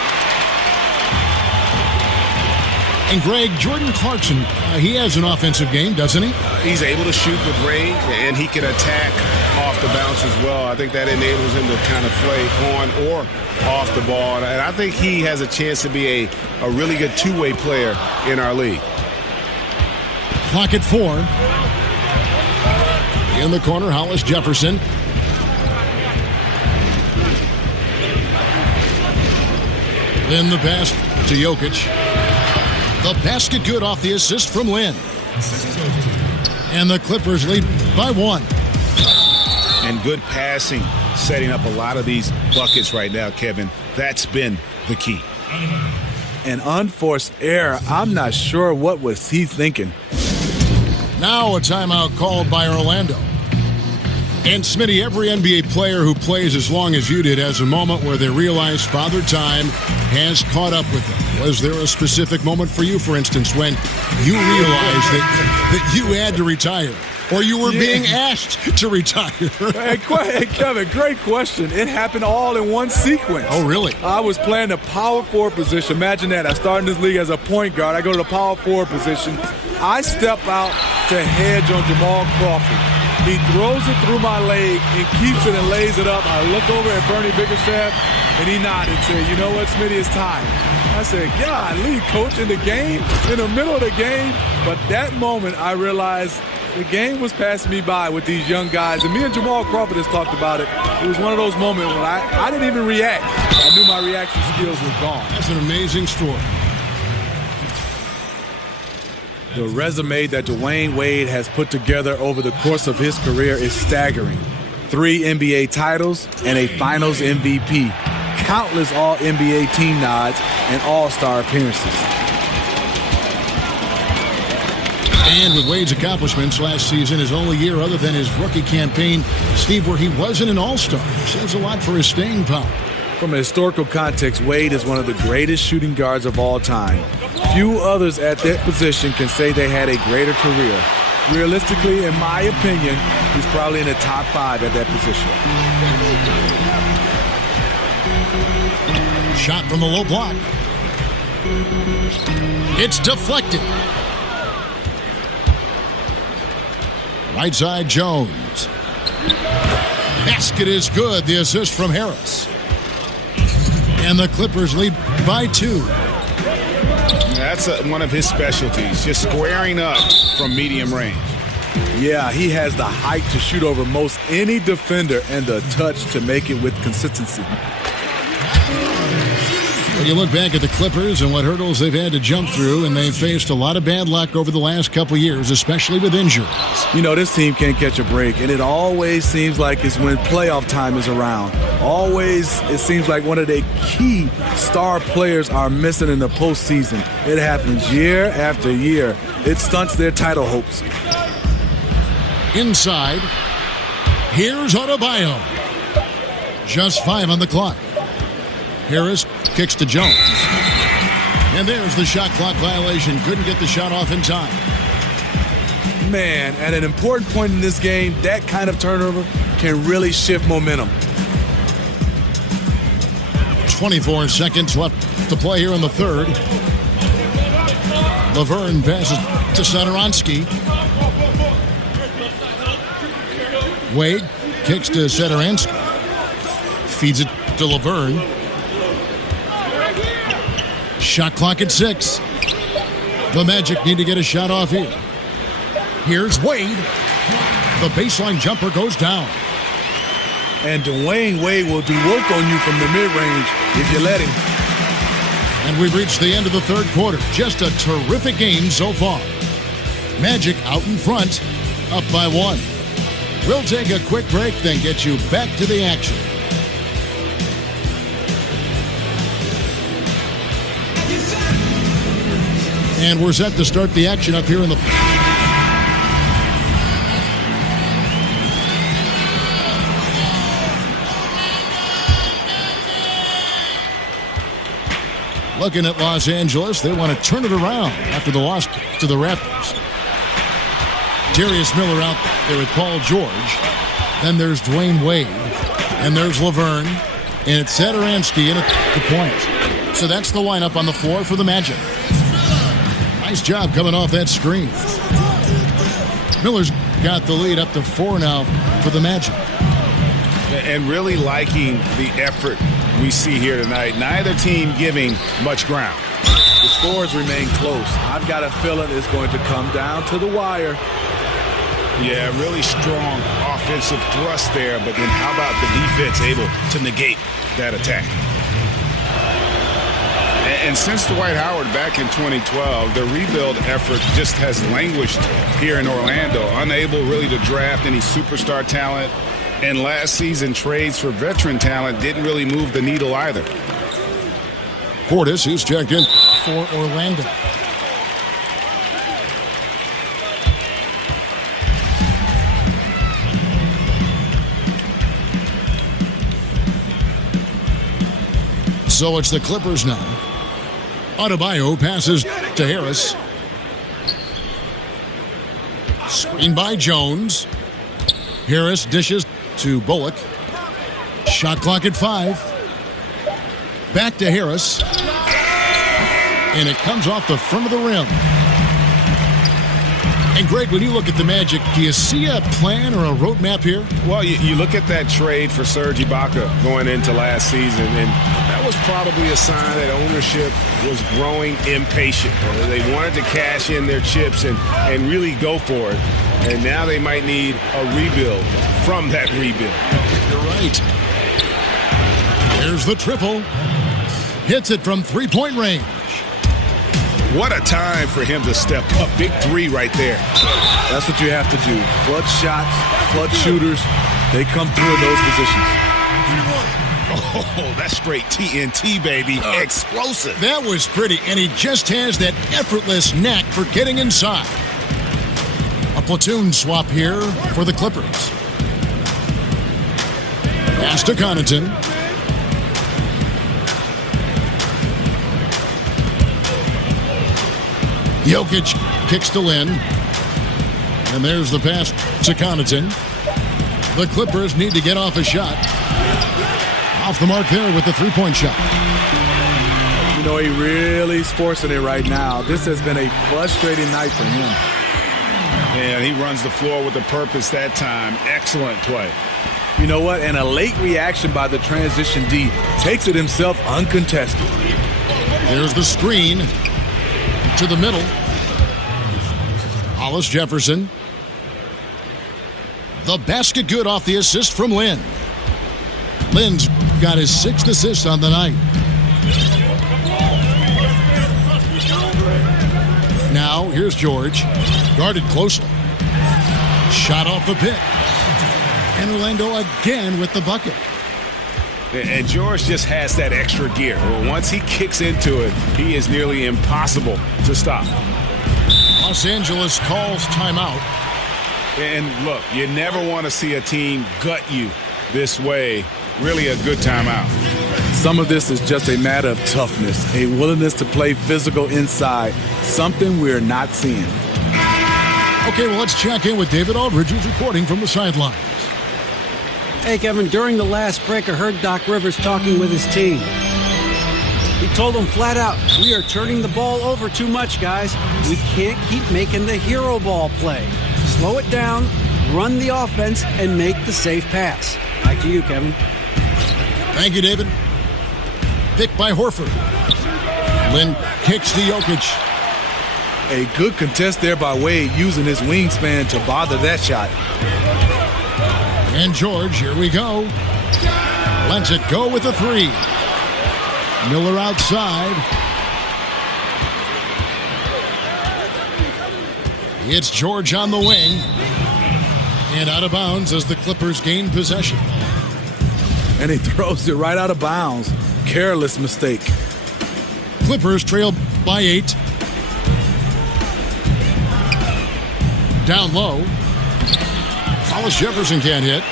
And Greg, Jordan Clarkson, he has an offensive game, doesn't he? He's able to shoot with range, and he can attack off the bounce as well. I think that enables him to kind of play on or off the ball. And I think he has a chance to be a really good two-way player in our league. Clock at 4. In the corner, Hollis Jefferson. Then the pass to Jokic. The basket good off the assist from Lynn. And the Clippers lead by 1. And good passing, setting up a lot of these buckets right now, Kevin. That's been the key. An unforced error. I'm not sure what was he thinking. Now a timeout called by Orlando. And Smitty, every NBA player who plays as long as you did has a moment where they realize Father Time has caught up with them. Was there a specific moment for you, for instance, when you realized that you had to retire? Or you were being asked to retire? Hey, Kevin, great question. It happened all in one sequence. Oh, really? I was playing the power forward position. Imagine that. I started in this league as a point guard. I go to the power forward position. I step out to hedge on Jamal Crawford. He throws it through my leg and keeps it and lays it up. I look over at Bernie Bickerstaff, and he nodded and said, you know what, Smitty, it's time. I said, God, lead coach in the game, in the middle of the game. But that moment, I realized The game was passing me by with these young guys, and me and Jamal Crawford has talked about it. It was one of those moments when I didn't even react. I knew my reaction skills were gone. That's an amazing story. The resume that Dwayne Wade has put together over the course of his career is staggering. 3 NBA titles and a Finals MVP, countless All-NBA team nods, and All-Star appearances. And with Wade's accomplishments last season, his only year other than his rookie campaign, Steve, where he wasn't an all-star, says a lot for his staying power. From a historical context, Wade is one of the greatest shooting guards of all time. Few others at that position can say they had a greater career. Realistically, in my opinion, he's probably in the top 5 at that position. Shot from the low block. It's deflected. Right side, Jones. Basket is good. The assist from Harris. And the Clippers lead by 2. That's one of his specialties, just squaring up from medium range. Yeah, he has the height to shoot over most any defender and the touch to make it with consistency. When you look back at the Clippers and what hurdles they've had to jump through, and they've faced a lot of bad luck over the last couple of years, especially with injuries. You know, this team can't catch a break, and it always seems like it's when playoff time is around. Always, it seems like one of the key star players are missing in the postseason. It happens year after year. It stunts their title hopes. Inside, here's Adebayo. Just 5 on the clock. Harris kicks to Jones. And there's the shot clock violation. Couldn't get the shot off in time. Man, at an important point in this game, that kind of turnover can really shift momentum. 24 seconds left to play here in the third. Laverne passes to Satoransky. Wade kicks to Satoransky. Feeds it to Laverne. Shot clock at 6. The Magic need to get a shot off here. Here's Wade. The baseline jumper goes down. And Dwayne Wade will do work on you from the mid-range if you let him. And we've reached the end of the third quarter. Just a terrific game so far. Magic out in front, up by 1. We'll take a quick break, then get you back to the action. And we're set to start the action up here in the... Looking at Los Angeles, they want to turn it around after the loss to the Raptors. Darius Miller out there with Paul George. Then there's Dwayne Wade. And there's Laverne. And it's Satoransky in at the point. So that's the lineup on the floor for the Magic. Nice job coming off that screen. Miller's got the lead up to 4 now for the Magic. And really liking the effort we see here tonight. Neither team giving much ground. The scores remain close. I've got a feeling it's going to come down to the wire. Yeah, really strong offensive thrust there, but then how about the defense able to negate that attack? And since Dwight Howard back in 2012, the rebuild effort just has languished here in Orlando, unable really to draft any superstar talent. And last season, trades for veteran talent didn't really move the needle either. Portis, who's checked in for Orlando. So it's the Clippers now. Adebayo passes to Harris. Screen by Jones. Harris dishes to Bullock. Shot clock at 5. Back to Harris. And it comes off the front of the rim. And Greg, when you look at the Magic, do you see a plan or a roadmap here? Well, you look at that trade for Serge Ibaka going into last season, and that was probably a sign that ownership was growing impatient. They wanted to cash in their chips and really go for it. And now they might need a rebuild from that rebuild. You're right. There's the triple. Hits it from three-point range. What a time for him to step up. Big three right there. That's what you have to do. Clutch shots, clutch shooters, they come through in those positions. Oh, that's straight TNT, baby. Explosive. That was pretty, and he just has that effortless knack for getting inside. A platoon swap here for the Clippers. Pass to Connaughton. Jokic kicks to Lin. And there's the pass to Connaughton. The Clippers need to get off a shot. Off the mark there with the three-point shot. You know, he really is forcing it right now. This has been a frustrating night for him. And he runs the floor with a purpose that time. Excellent play. You know what? And a late reaction by the transition D takes it himself uncontested. There's the screen to the middle. Hollis Jefferson. The basket good off the assist from Lin. Lin's got his 6th assist on the night. Now, here's George. Guarded closely. Shot off the pick. And Orlando again with the bucket. And George just has that extra gear. Well, once he kicks into it, he is nearly impossible to stop. Los Angeles calls timeout. And look, you never want to see a team gut you this way. Really a good timeout. Some of this is just a matter of toughness, a willingness to play physical inside, something we're not seeing. Okay, well, let's check in with David Aldridge, who's reporting from the sidelines. Hey, Kevin, during the last break, I heard Doc Rivers talking with his team. He told them flat out, we are turning the ball over too much, guys. We can't keep making the hero ball play. Slow it down, run the offense, and make the safe pass. Back to you, Kevin. Thank you, David. Pick by Horford. Lin kicks to Jokic. A good contest there by Wade, using his wingspan to bother that shot. And George, here we go. Lets it go with a three. Miller outside. It's George on the wing. And out of bounds as the Clippers gain possession. And he throws it right out of bounds. Careless mistake. Clippers trail by 8. Down low. Hollis Jefferson can't hit.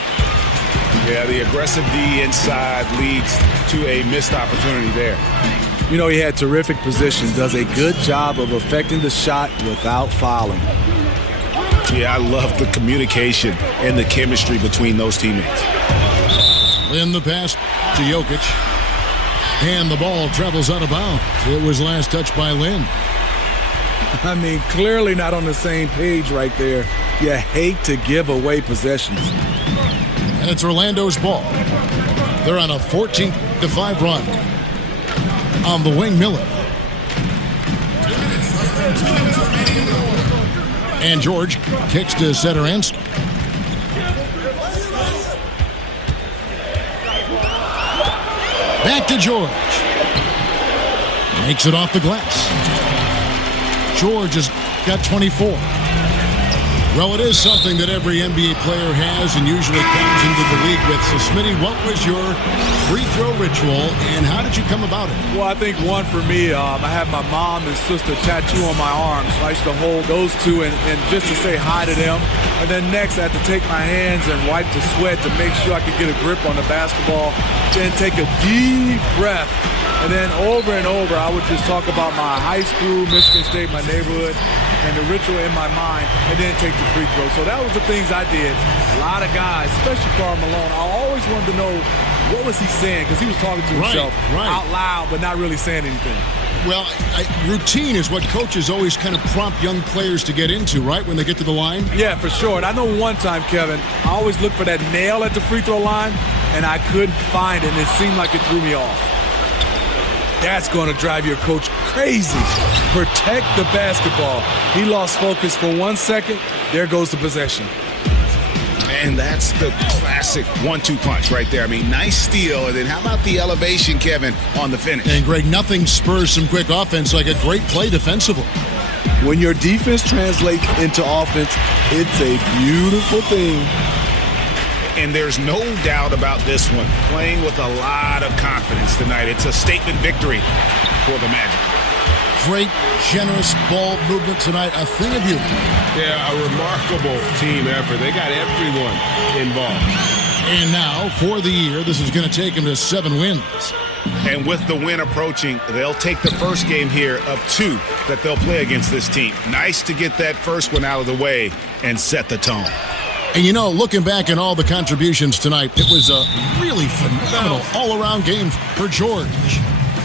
Yeah, the aggressive D inside leads to a missed opportunity there. You know, he had terrific position, does a good job of affecting the shot without fouling. Yeah, I love the communication and the chemistry between those teammates. Lin the pass to Jokic. And the ball travels out of bounds. It was last touched by Lin. I mean, clearly not on the same page right there. You hate to give away possessions. And it's Orlando's ball. They're on a 14-5 run. On the wing, Miller. And George kicks to Satoransky. Back to George. Makes it off the glass. George has got 24. Well, it is something that every NBA player has and usually comes into the league with. So, Smitty, what was your free throw ritual, and how did you come about it? Well, I think one for me, I have my mom and sister tattoo on my arms. I used to hold those two and just to say hi to them. And then next, I had to take my hands and wipe the sweat to make sure I could get a grip on the basketball. Then take a deep breath. And then over and over, I would just talk about my high school, Michigan State, my neighborhood, and the ritual in my mind, and then take the free throw. So that was the things I did. A lot of guys, especially Karl Malone, I always wanted to know what was he saying, because he was talking to himself out loud, but not really saying anything. Well, routine is what coaches always kind of prompt young players to get into, right, when they get to the line? Yeah, for sure. And I know one time, Kevin, I always look for that nail at the free throw line, and I couldn't find it, and it seemed like it threw me off. That's going to drive your coach crazy. Protect the basketball. He lost focus for 1 second. There goes the possession. And that's the classic 1-2 punch right there. I mean, nice steal. And then how about the elevation, Kevin, on the finish? And, Greg, nothing spurs some quick offense like a great play defensively. When your defense translates into offense, it's a beautiful thing. And there's no doubt about this one. Playing with a lot of confidence tonight. It's a statement victory for the Magic. Great, generous ball movement tonight. A thing of beauty. Yeah, a remarkable team effort. They got everyone involved. And now, for the year, this is going to take them to 7 wins. And with the win approaching, they'll take the first game here of 2 that they'll play against this team. Nice to get that first one out of the way and set the tone. And, you know, looking back at all the contributions tonight, it was a really phenomenal all-around game for George.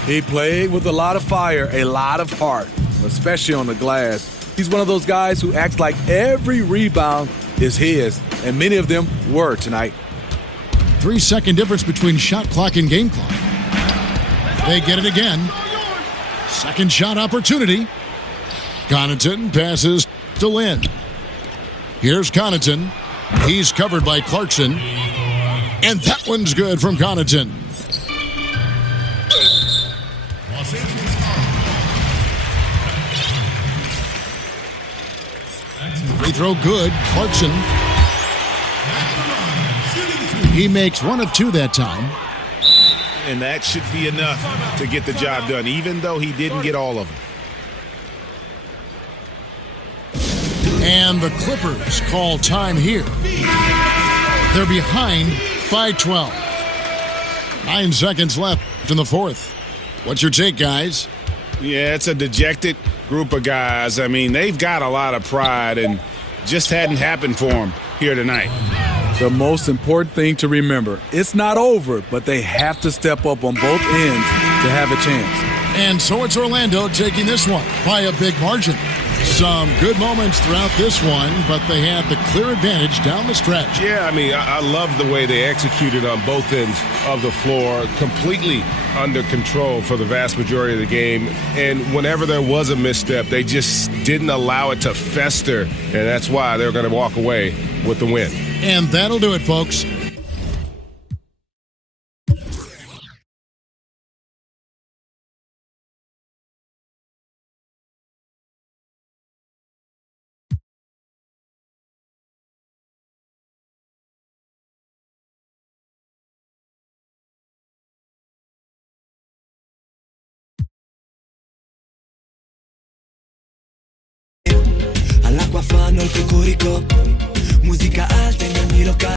He played with a lot of fire, a lot of heart, especially on the glass. He's one of those guys who acts like every rebound is his, and many of them were tonight. 3-second difference between shot clock and game clock. They get it again. Second shot opportunity. Connaughton passes to Lynn. Here's Connaughton. He's covered by Clarkson. And that one's good from Connaughton. Free throw good. Clarkson. He makes 1 of 2 that time. And that should be enough to get the job done, even though he didn't get all of them. And the Clippers call time here. They're behind by 12. 9 seconds left in the fourth. What's your take, guys? Yeah, it's a dejected group of guys. I mean, they've got a lot of pride and just hadn't happened for them here tonight. The most important thing to remember, it's not over, but they have to step up on both ends to have a chance. And so it's Orlando taking this one by a big margin. Some good moments throughout this one, but they have the clear advantage down the stretch. Yeah, I mean, I love the way they executed on both ends of the floor, completely under control for the vast majority of the game. And whenever there was a misstep, they just didn't allow it to fester, and that's why they're going to walk away with the win. And that'll do it, folks. All'acqua fanno il cocorico, musica alta in ogni locale.